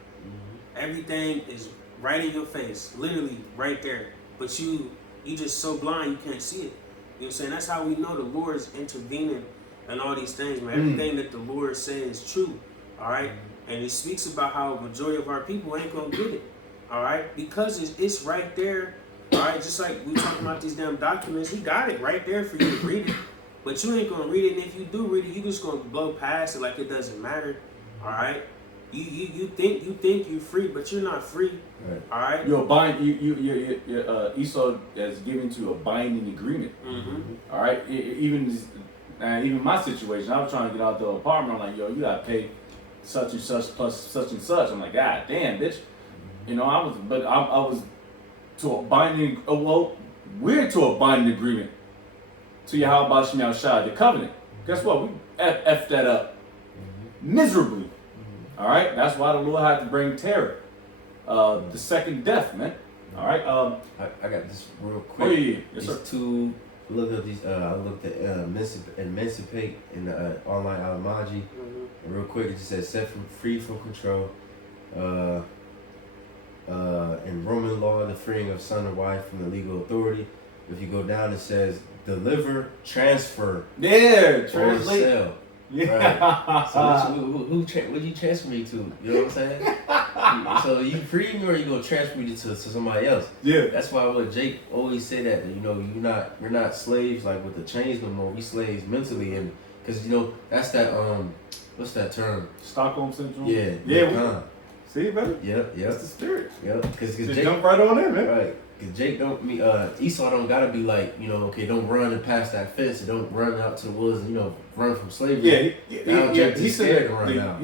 Everything is right in your face, literally right there. But you just so blind you can't see it. You know what I'm saying? That's how we know the Lord is intervening in all these things, man. Everything that the Lord says is true. All right, and He speaks about how a majority of our people ain't gonna get it. All right, because it's right there. All right, just like we talking about these damn documents, He got it right there for you to read it. But you ain't gonna read it, and if you do read it, you just gonna blow past it like it doesn't matter. All right. You think you're free, but you're not free. Right. All right. You're Esau has given to a binding agreement. Mm-hmm. All right. Even my situation, I was trying to get out the apartment. I'm like, yo, you gotta pay such and such plus such and such. I'm like, God damn, bitch. You know, I was to a binding. Well, we're to a binding agreement. To Yahweh Shem Shai, the covenant. Guess what? We F that up miserably. All right. That's why the Lord had to bring terror. The second death, man. All right. I got this real Oh quick. yeah. Yes, These sir. two. Look at these. I looked at emancipate in the online Alamaji. And real quick, it just says set free from control. In Roman law, the freeing of son or wife from the legal authority. If you go down, it says deliver, transfer, Yeah. or Translate. sell. Yeah. Right. So what'd you transfer me to? You know what I'm saying? So you free me or you gonna transfer me to somebody else? Yeah. That's why what Jake always say that we're not slaves like with the chains no more. We slaves mentally, and because that's that what's that term? Stockholm syndrome. Yeah. Yeah. See, brother. Yep. That's the spirit. Yep. Because Just Jake, jump right on in, man. right? Because Jake Esau don't gotta be like okay, don't run and pass that fence, and don't run out to the woods, and run from slavery. He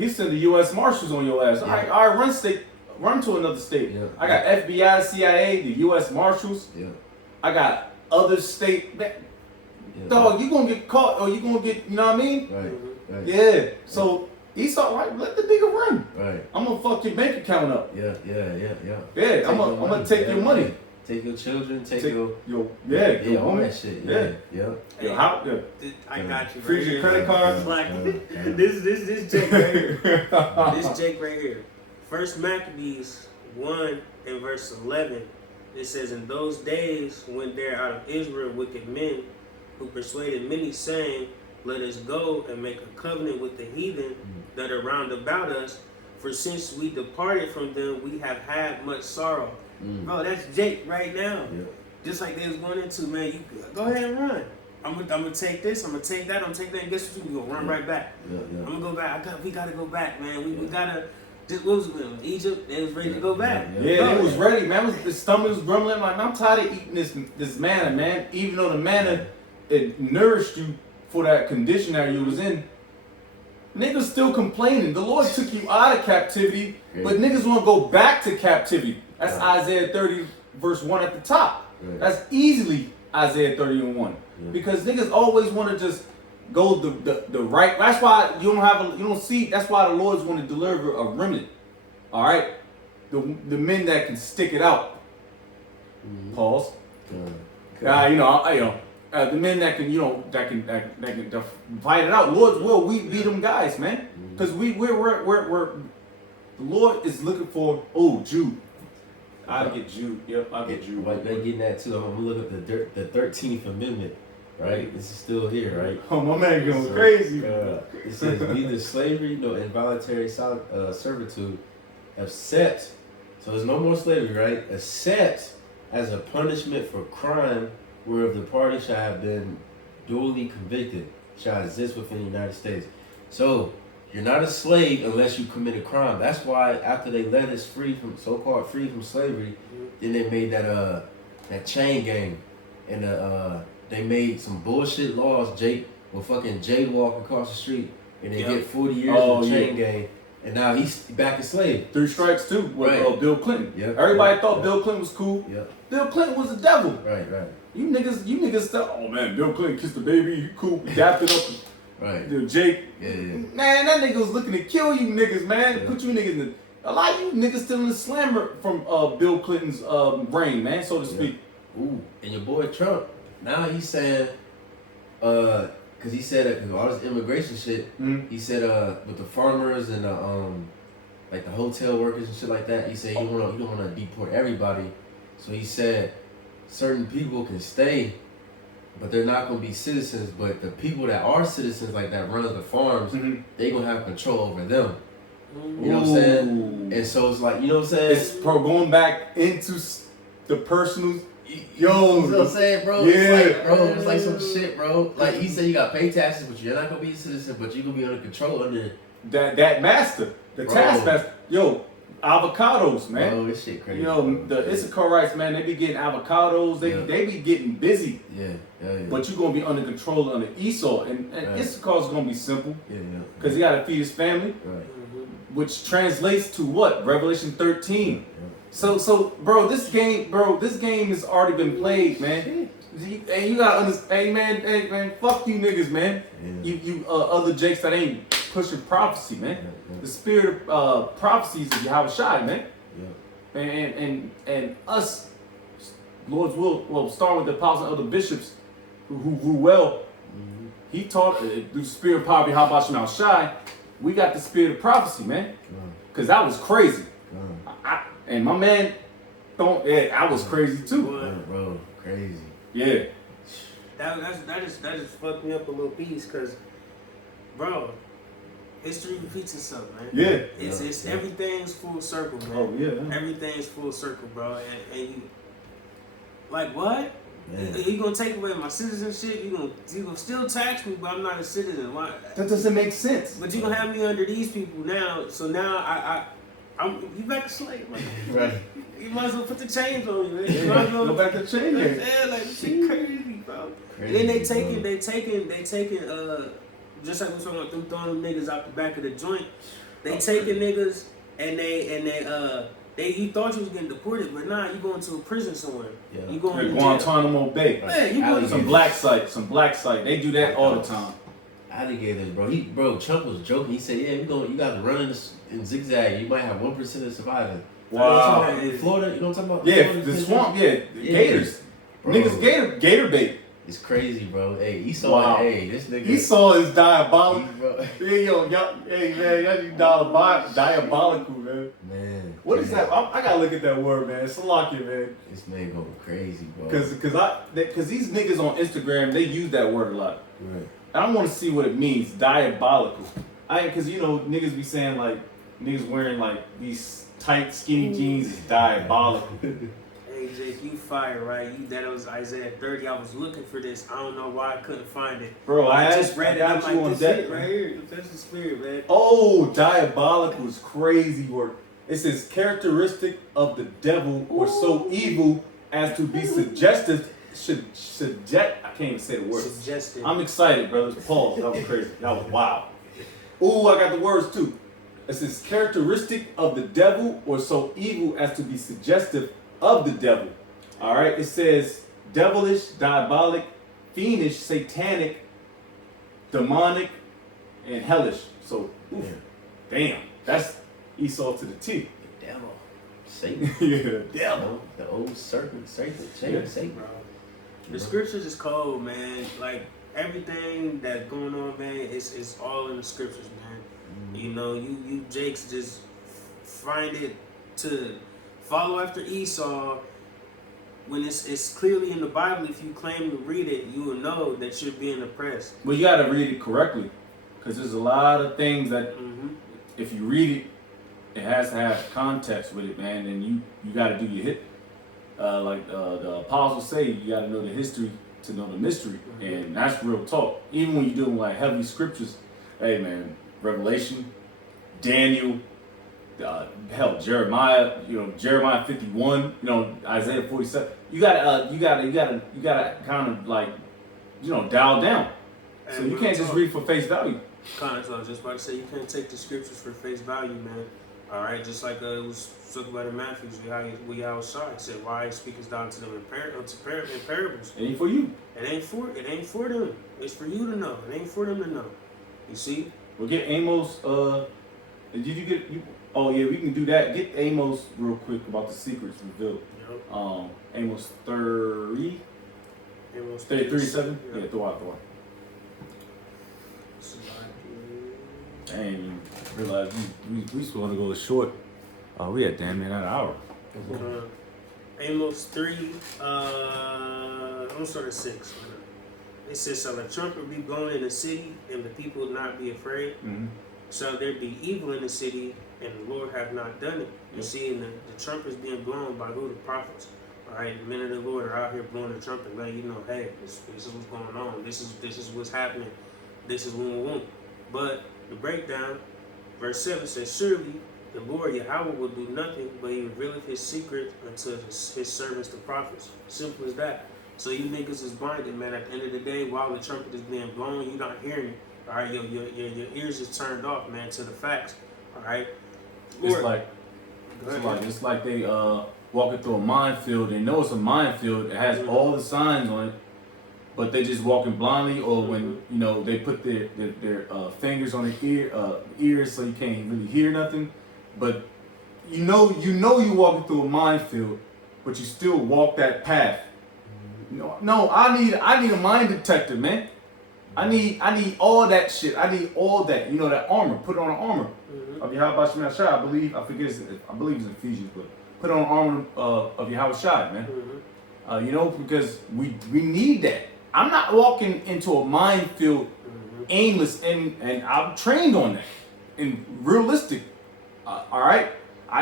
sent the U.S. Marshals on your ass. Yeah. All right, run to another state. Yeah. I got FBI, CIA, the U.S. Marshals. Yeah. I got other state. Yeah. Dog, you gonna get caught or you gonna get, you know what I mean? Right. Yeah. So Esau, right? Let the nigga run. Right. I'm gonna fuck your bank account up. Yeah. Yeah. I'm gonna take your money. Take your children. Take your your all woman. that shit. Yeah. Your house. Yeah. I got you. Freeze your credit cards. Like this Jake right here. This Jake right here. First Maccabees 1 and verse 11. It says, in those days when there out of Israel wicked men who persuaded many, saying, let us go and make a covenant with the heathen that are round about us. For since we departed from them, we have had much sorrow. Bro, that's Jake right now. Yeah. Just like they was going into, man, you go ahead and run. I'm gonna take this, I'm gonna take that, and guess what? We gonna run right back. Yeah. I'm gonna go back. We gotta go back, man. We gotta. Just what was it? Egypt? They was ready to go back. Yeah, they was ready, man. The stomach was grumbling. Like, I'm tired of eating this manna, man. Even though the manna it nourished you for that condition that you was in, niggas still complaining. The Lord took you out of captivity, but niggas want to go back to captivity. That's Isaiah 30 verse 1 at the top. That's easily Isaiah 30 and 1. Because niggas always want to just go the right. That's why you don't see. That's why the Lord's want to deliver a remnant. All right, the men that can stick it out. Pause. The men that can that can fight it out. Lord's will, we be them guys, man. Because we're the Lord is looking for Jude. I'll get Jude. Yep, I'll get Jude. Like they're getting that too. I'm gonna look up the 13th Amendment. Right, this is still here, right? Oh, my man going crazy. It says neither slavery nor involuntary servitude, except, so there's no more slavery, right? Except as a punishment for crime whereof the party shall have been duly convicted, shall exist within the United States. So you're not a slave unless you commit a crime. That's why after they let us so-called free from slavery, then they made that chain gang and they made some bullshit laws, Jake, with fucking jaywalk across the street, and they get 40 years of chain gang, and now he's back a slave. 3 strikes too with Bill Clinton. Yep. Everybody thought Bill Clinton was cool. Yep. Bill Clinton was the devil. Right. You niggas thought, oh man, Bill Clinton kissed the baby, you cool, dapped it up. Right. Jake. Yeah. Man, that nigga was looking to kill you niggas, man. Put you niggas in a lot of you niggas still in the slammer from Bill Clinton's reign, man, so to speak. Ooh, and your boy Trump, now he's saying, cause he said cause all this immigration shit, he said with the farmers and like the hotel workers and shit like that, he said you don't wanna deport everybody. So he said certain people can stay, but they're not gonna be citizens. But the people that are citizens, like that run the farms, they gonna have control over them. You know what I'm saying? And so it's like, you know what I'm saying? It's going back into the personal. You know what I'm saying, bro? Yeah. It's like some shit, bro. Like he said, you got to pay taxes, but you're not gonna be a citizen, but you gonna be under control under that master. The Bro. taskmaster, yo, avocados, man. Oh, this shit crazy. You know, the Issacharites, man, they be getting avocados. They be getting busy. Yeah. But you're going to be under control under Esau. And Right. Issachar's going to be simple. Yeah. Because he got to feed his family. Right. Which translates to what? Revelation 13. Yeah. So, bro, this game has already been played, man. And you gotta understand, hey man, fuck you niggas, man. Yeah. You other jakes that ain't pushing prophecy, man. Yeah. The spirit of prophecies of Yahweh Shai, man. Yeah. And us, Lord's will start with the apostles and other bishops who rule well. Mm-hmm. He taught through the spirit of poverty, how about Yahweh Shai? We got the spirit of prophecy, man. Cause that was crazy. And my man, I was crazy too. Bro, crazy. Yeah. That just fucked me up a little piece, cause, bro, history repeats itself, man. Yeah. It's everything's full circle, man. Oh yeah. Everything's full circle, bro. And you, like, what? Yeah. You gonna take away my citizenship? You gonna still tax me, but I'm not a citizen. Why? That doesn't make sense. But you gonna have me under these people now. So now you back a slave, man. Right. You might as well put the chains on you, man. Yeah, You might as well go back to chain gang. Yeah, like this shit crazy, bro. Crazy, Then they taking just like we talking about them throwing them niggas out the back of the joint. They taking niggas and you thought you was getting deported, but nah, you going to a prison somewhere. Yeah. You going to jail. Guantanamo Bay. Yeah, you going to Some black site. They do that all the time. Alligators, bro. Trump was joking. He said, "Yeah, you guys running in zigzag. You might have 1% of surviving." Wow. In Florida, you know what I'm talking about? Yeah, Florida, the swamp. Yeah, the gators. Bro. Niggas gator bait. It's crazy, bro. Hey, Esau. Wow. Hey, this nigga. Esau is diabolical. Bro. Hey man, y'all diabolical, man. Man. What is that? I gotta look at that word, man. Salakia, man. This man going crazy, bro. Cause these niggas on Instagram, they use that word a lot. Right. I want to see what it means, diabolical. Cause niggas be saying like niggas wearing like these tight skinny jeans is diabolical. Hey Jake, you fire, right? That was Isaiah 30. I was looking for this. I don't know why I couldn't find it. Bro, I just read it. I'm got you like, on this deck, shit right here. That's the spirit, man. Oh, diabolical is crazy work. It says characteristic of the devil or so evil as to be suggestive. I can't even say the word. Suggested. I'm excited, brothers. Pause. That was crazy. That was wild. Ooh, I got the words too. It says characteristic of the devil or so evil as to be suggestive of the devil. All right. It says devilish, diabolic, fiendish, satanic, demonic, and hellish. So, oof, damn, that's Esau to the T. The devil. Satan. Yeah, the devil. The old serpent. Satan. Bro. The scriptures is cold, man. Like everything that's going on, man, it's all in the scriptures, man. You know, you Jakes just find it to follow after Esau when it's clearly in the Bible. If you claim to read it, you will know that you're being oppressed. Well, you got to read it correctly, because there's a lot of things that if you read it, it has to have context with it, man. And you got to do your hit. Like the apostles say, you got to know the history to know the mystery, and that's real talk. Even when you're doing like heavy scriptures, hey man, Revelation, Daniel, Jeremiah, Jeremiah 51, Isaiah 47. You gotta kind of like, dial down. So you can't just read for face value. I was just about to say, you can't take the scriptures for face value, man. All right, just like it was spoken about in Matthew, we outside said, "Why speakest thou to them in parables?" It ain't for you. It ain't for them. It's for you to know. It ain't for them to know. You see? We'll get Amos. Did you get you? Oh yeah, we can do that. Get Amos real quick about the secrets revealed. Yep. Amos 30. Amos 33:7. Yep. Yeah, throw out. Dang, you realize we supposed to go short. Oh, we had damn near an hour. Amos 3, I'm gonna start at 6. It says, "Shall a trumpet be blown in the city, and the people not be afraid? Shall there be evil in the city, and the Lord have not done it?" You see, and the trumpet's being blown by who? The prophets. All right, the men of the Lord are out here blowing the trumpet, letting you know, hey, this is what's going on. This is what's happening. This is what we want. But the breakdown, Verse 7 says, surely the Lord Yahweh will do nothing, but he revealeth his secret unto his servants the prophets. Simple as that. So you niggas is blinded, man. At the end of the day, while the trumpet is being blown, you're not hearing it. All right, your ears is turned off, man, to the facts. All right. Lord, It's like they walking through a minefield. They know it's a minefield. It has all the signs on it, but they just walking blindly. Or when they put their fingers on their ears, so you can't really hear nothing. But you walking through a minefield, but you still walk that path. No, I need a mine detector, man. I need all that shit. I need all that. That armor. Put on an armor. Of Yahweh Shai, I believe it's Ephesians, but put on armor of Yahweh Shai, man. Because we need that. I'm not walking into a minefield aimless, and I'm trained on that and realistic. All right,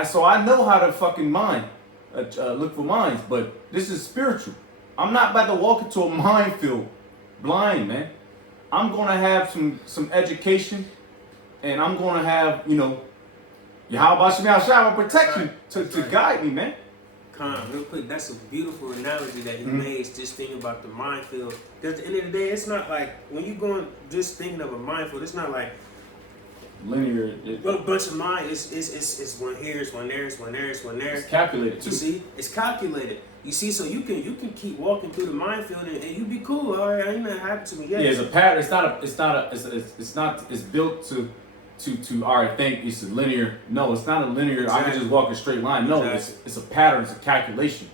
so I know how to fucking mine, look for mines, but this is spiritual. I'm not about to walk into a minefield blind, man. I'm gonna have some education. And I'm going to have, Yahweh Shai will protect you to guide me, man. Real quick, that's a beautiful analogy that he made, just thinking about the minefield. Because at the end of the day, it's not like, when you're going just thinking of a minefield, it's not like linear. A bunch of mine, it's one here, it's one there, it's one there, it's one there. It's calculated too. You see, it's calculated. You see, so you can keep walking through the minefield and you be cool. All right, ain't nothing happened to me yet. Yeah, it's a pattern. It's built to all right, think it's a linear. No, it's not a linear. Exactly. I can just walk a straight line. No, exactly. It's a pattern. It's a calculation.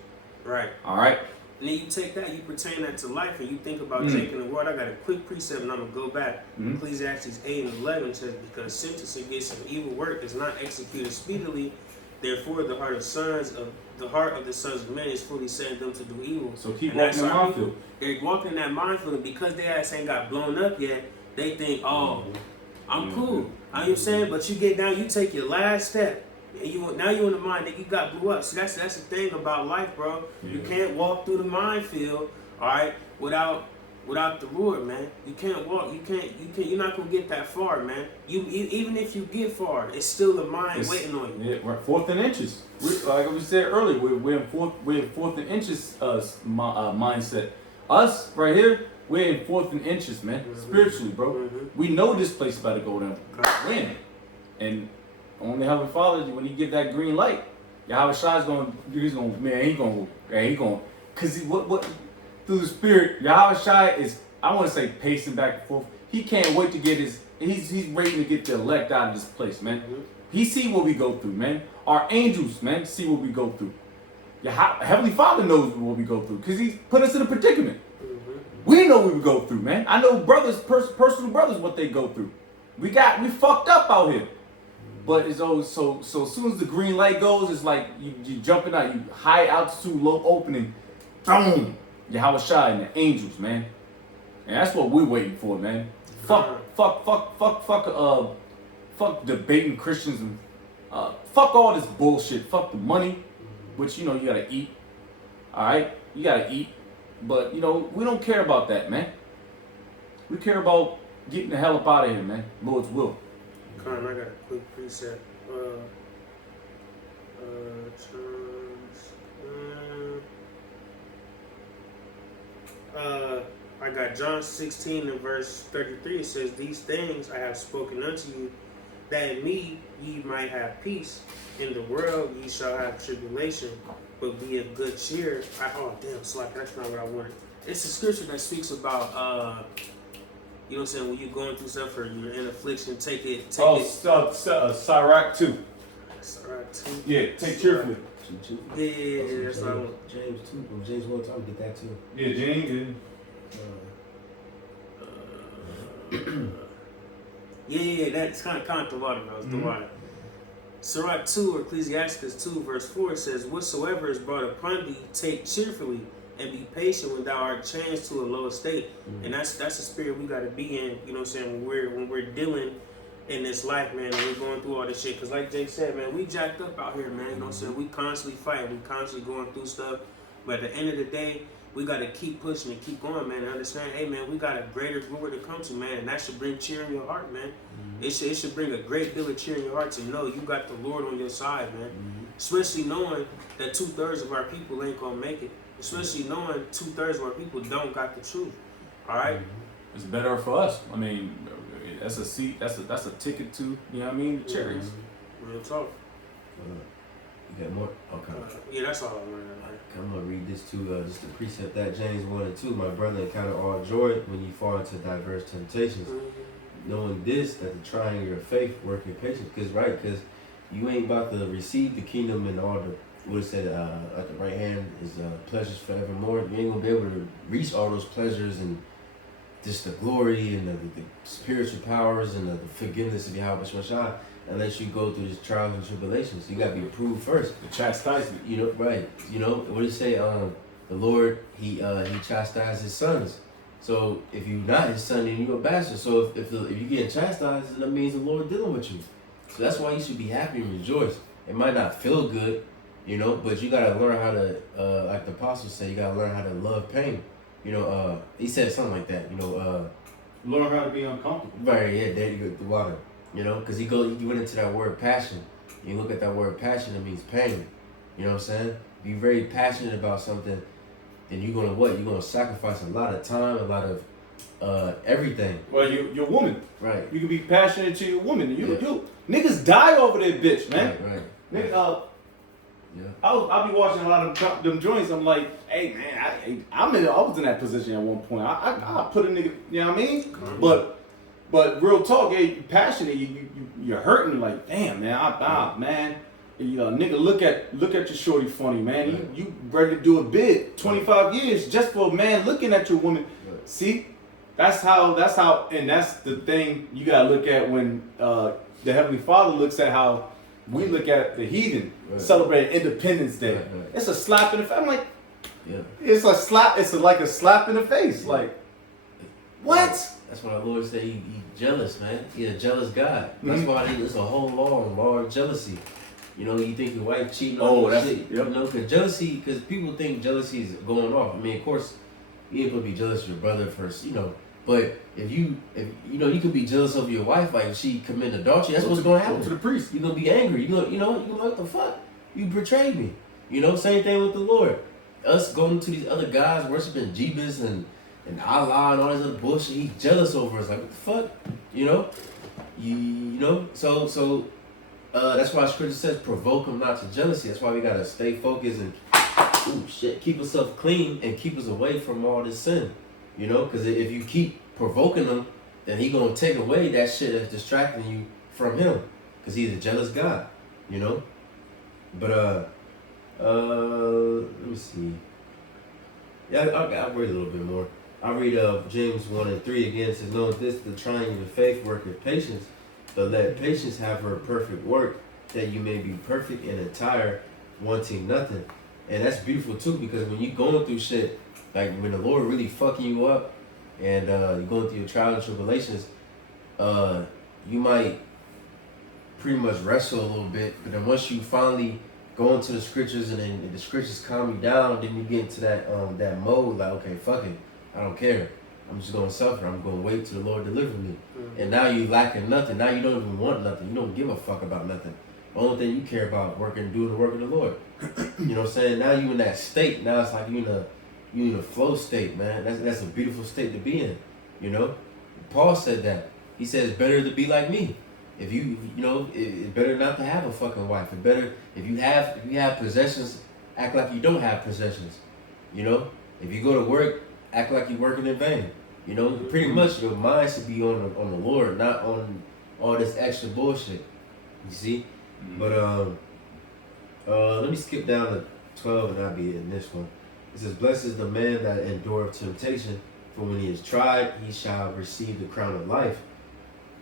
Right. All right. And then you take that, you pertain that to life, and you think about taking the word. I got a quick precept, and I'm gonna go back. Ecclesiastes 8:11 says, "Because sentence against an evil work is not executed speedily, therefore the heart of the sons of men is fully set them to do evil." So keep walking in the minefield. They're walking in that minefield, and because their ass ain't got blown up yet, they think, "Oh, I'm cool." You know what I'm saying? But you get down, you take your last step. And now you're in the mind that you got blew up. So that's the thing about life, bro. Yeah. You can't walk through the minefield, all right, without the Lord, man. You can't walk. You're not gonna get that far, man. You even if you get far, it's still the mind waiting on you. Yeah, we're fourth and inches. Like we said earlier, we're in fourth and inches mindset. Us right here, we're in fourth and inches, man. Spiritually, bro. We know this place about to go down. When? And only Heavenly Father, when He give that green light, Yahweh Shai's cause what through the Spirit, Yahweh Shai is, I want to say, pacing back and forth. He can't wait to get he's waiting to get the elect out of this place, man. He see what we go through, man. Our angels, man, see what we go through. Heavenly Father knows what we go through, cause He put us in a predicament. We know what we go through, man. I know brothers, personal brothers, what they go through. We fucked up out here. But it's always so as soon as the green light goes, it's like you jumping out, you high altitude, low opening, boom, Yahweh Shai and the angels, man. And that's what we're waiting for, man. Fuck debating Christians and fuck all this bullshit. Fuck the money, which you gotta eat. Alright? You gotta eat. But we don't care about that, man. We care about getting the hell up out of here, man. Lord's will. I got a quick preset. I got John 16 and verse 33. It says, "These things I have spoken unto you, that in me ye might have peace. In the world ye shall have tribulation, but be of good cheer." That's not what I wanted. It's a scripture that speaks about you know what I'm saying, when you're going through stuff or you're in affliction, take it. Sirach 2. Sirach 2. Yeah, take cheerfully. Yeah, that's what I want. James 2. James 1 time, get that too. Yeah, James. Yeah, that's kind of the water, bro. It's the water. Sirach 2 or Ecclesiastes 2 verse 4 says, "Whatsoever is brought upon thee, take cheerfully, and be patient when thou art changed to a low estate." And that's the spirit we gotta be in, you know what I'm saying, when we're dealing in this life, man, and we're going through all this shit. Cause like Jake said, man, we jacked up out here, man, you know what I'm saying? We constantly fighting, we constantly going through stuff. But at the end of the day, we got to keep pushing and keep going, man, and understand, hey, man, we got a greater glory to come to, man, and that should bring cheer in your heart, man. It should bring a great deal of cheer in your heart to know you got the Lord on your side, man. Especially knowing that 2/3 of our people ain't gonna make it. Especially knowing 2/3 of our people don't got the truth. All right? It's better for us. I mean, that's a seat. That's a ticket to, you know what I mean, the cherries. Real talk. You got more? Okay. Yeah, that's all I learned. I'm gonna read this too, just to precept that James 1 and 2. My brother, encounter all joy when you fall into diverse temptations, knowing this, that the trying of your faith work in patience. Because you ain't about to receive the kingdom and all the what it said at the right hand is pleasures forevermore. You ain't gonna be able to reach all those pleasures and just the glory and the spiritual powers and the forgiveness of Yahweh Shai unless you go through these trials and tribulations. You gotta be approved first. The chastisement. You know, right? You know what did it say? The Lord he chastised his sons. So if you're not his son, then you're a bastard. So if you get chastised, that means the Lord dealing with you. So that's why you should be happy and rejoice. It might not feel good, you know, but you gotta learn how to, like the apostles say, you gotta learn how to love pain. You know, he said something like that. You know, learn how to be uncomfortable. Right? Yeah, there you go, the water. You know, because he went into that word passion. You look at that word passion, it means pain. You know what I'm saying? Be very passionate about something, then you're gonna what? You're gonna sacrifice a lot of time, a lot of everything. Well, you're a woman. Right. You can be passionate to your woman. You niggas die over that bitch, man. Right. Nigga, Yeah. I'll be watching a lot of them joints. I'm like, hey man, I was in that position at one point. I put a nigga, you know what I mean? But real talk, yeah, you passionate, you're hurting. Like, damn man, man. You know, nigga, look at your shorty funny, man. Right. You ready to do a bid 25 years just for a man looking at your woman. Right. See, that's how, and that's the thing you gotta look at when the Heavenly Father looks at how we look at the heathen celebrating Independence Day. Right. It's a slap in the face. I'm like, Yeah. it's a slap. It's like a slap in the face. Like, what? That's why the Lord said he jealous, man. He a jealous God. That's why there's a whole law of jealousy. You know, you think your wife cheating on you, shit. Yep. You know, because people think jealousy is going off. I mean, of course, you ain't gonna be jealous of your brother first, you know. But if you know, you could be jealous of your wife, like if she commit adultery, that's what's gonna happen. Go to the priest. You're gonna be angry. You're gonna what the fuck? You betrayed me. You know, same thing with the Lord. Us going to these other guys worshiping Jebus and Allah and all this other bullshit. He's jealous over us. Like, what the fuck? You know? You know? So that's why Scripture says provoke them not to jealousy. That's why we gotta stay focused and keep ourselves clean and keep us away from all this sin. You know? Because if you keep provoking them, then he gonna take away that shit that's distracting you from him. Because he's a jealous God. You know? But let me see. Yeah, I'll read a little bit more. I'll read James 1 and 3 again. It says, "Know this, the trying of the faith worketh patience, but let patience have her perfect work, that you may be perfect and entire, wanting nothing." And that's beautiful too, because when you're going through shit, like when the Lord really fucking you up, and you're going through your trials and tribulations, you might pretty much wrestle a little bit, but then once you finally go into the scriptures and then the scriptures calm you down, then you get into that mode like, okay, fuck it, I don't care. I'm just gonna suffer. I'm gonna wait till the Lord deliver me. And now you lacking nothing. Now you don't even want nothing. You don't give a fuck about nothing. The only thing you care about doing the work of the Lord. You know what I'm saying? Now you in that state. Now it's like you in a flow state, man. That's a beautiful state to be in. You know, Paul said that. He said it's better to be like me. If you know, it's better not to have a fucking wife. It's better if you have possessions, act like you don't have possessions. You know, if you go to work, act like you're working in vain. You know, pretty much your mind should be on the Lord, not on all this extra bullshit. You see? But let me skip down to 12 and I'll be in this one. It says, "Blessed is the man that endureth temptation, for when he is tried, he shall receive the crown of life."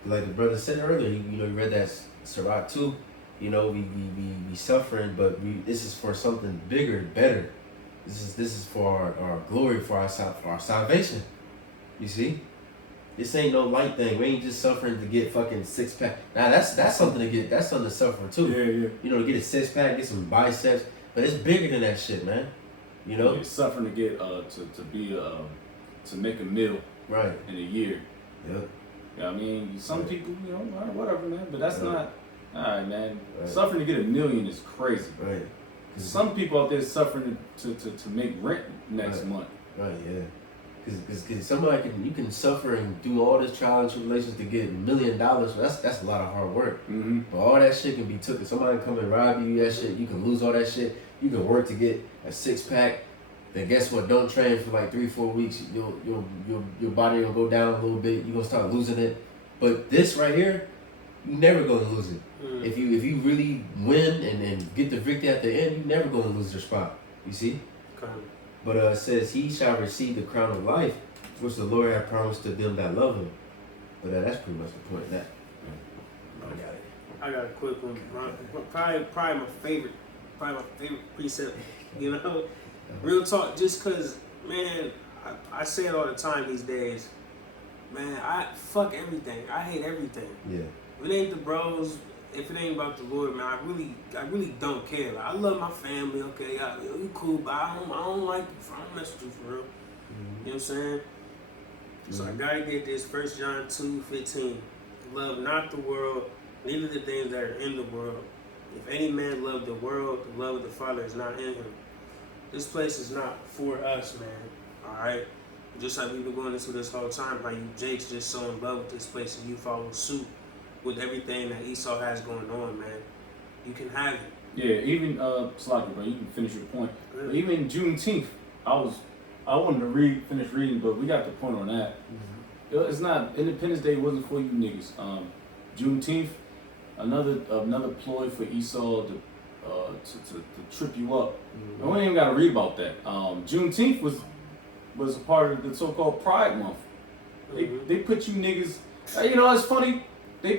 Like the brother said earlier, you read that Sirach 2. You know, we suffering, but this is for something bigger, better. This is for our glory, for our salvation. You see, this ain't no light thing. We ain't just suffering to get fucking 6-pack. Now that's something to get. That's something to suffer too. Yeah. You know, to get a 6-pack, get some biceps, but it's bigger than that shit, man. You know, You're suffering to get to make a meal right? in a year. Yep. Yeah, I mean, some Right. people, whatever, man. But that's Right. not. All right, man. Right. Suffering to get $1 million is crazy. Right. Some people out there suffering to make rent next Right. month. Right. Yeah. Because somebody you can suffer and do all this trial and tribulations to get $1 million. That's a lot of hard work. Mm-hmm. But all that shit can be taken. Somebody can come and rob you. That shit, you can lose all that shit. You can work to get a 6-pack. Then guess what? Don't train for like 3-4 weeks. Your body will go down a little bit. You're gonna start losing it. But this right here, you never gonna lose it. Mm. If you really win and get the victory at the end, you never gonna lose your spot. You see? Okay. But it says he shall receive the crown of life, which the Lord had promised to them that love him. But that's pretty much the point of that. I got it. I got a quick one. Probably my favorite precept. You know, real talk. Just cause, man, I say it all the time these days. Man, I fuck everything. I hate everything. Yeah. If it ain't the bros, if it ain't about the Lord, man, I really don't care. Like, I love my family. Okay, you cool, but I don't like you. I don't mess with you for real. Mm-hmm. You know what I'm saying? So I gotta get this. 1 John 2:15. Love not the world, neither the things that are in the world. If any man love the world, the love of the Father is not in him. This place is not for us, man. Alright? Just like we've been going into this whole time, how you Jake's just so in love with this place and you follow suit with everything that Esau has going on, man. You can have it. Yeah, even Slocky, bro, you can finish your point. But even Juneteenth, I wanted to finish reading, but we got the point on that. Mm-hmm. It's not Independence Day wasn't for you niggas. Juneteenth, another ploy for Esau to trip you up. Mm-hmm. We ain't even got to read about that. Juneteenth was a part of the so-called Pride Month. They put you niggas. You know, it's funny. They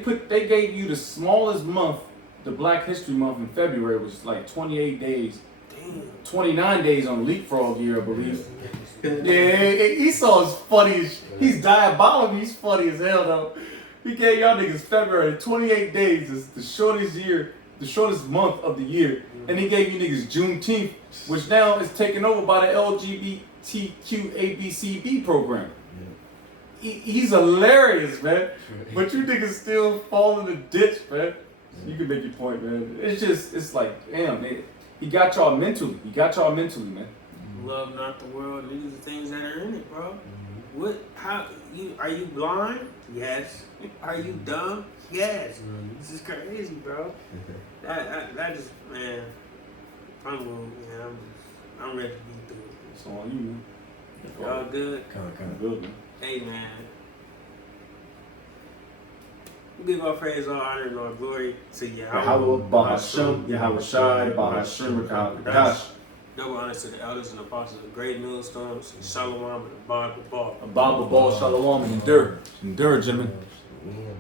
gave you the smallest month, the Black History Month in February, which is like 28 days. Damn. 29 days on Leapfrog year, I believe. Yeah, Esau is funny. He's diabolical. He's funny as hell, though. He gave y'all niggas February. 28 days is the shortest year, the shortest month of the year. And he gave you niggas Juneteenth, which now is taken over by the LGBTQ ABCB program. He's hilarious, man. But you niggas still fall in the ditch, man. You can make your point, man. It's like, damn, man. He got y'all mentally. Man. Love not the world, these are the things that are in it, bro. What? How? Are you blind? Yes. Are you dumb? Yes. This is crazy, bro. That just, man. I'm moved, man. I'm ready to be through it. It's on you, man. Y'all good? Kind of. Good, man. Hey, man. We give our praise, all honor, and all glory to Yahweh. Yahweh, Bahashem, Yahweh Shai, Bahashem, Rakash. Double honor to the elders and apostles of great millstones, and Shalom and Abba Ball. Abba Ball, Shalom, endure, gentlemen. Yeah.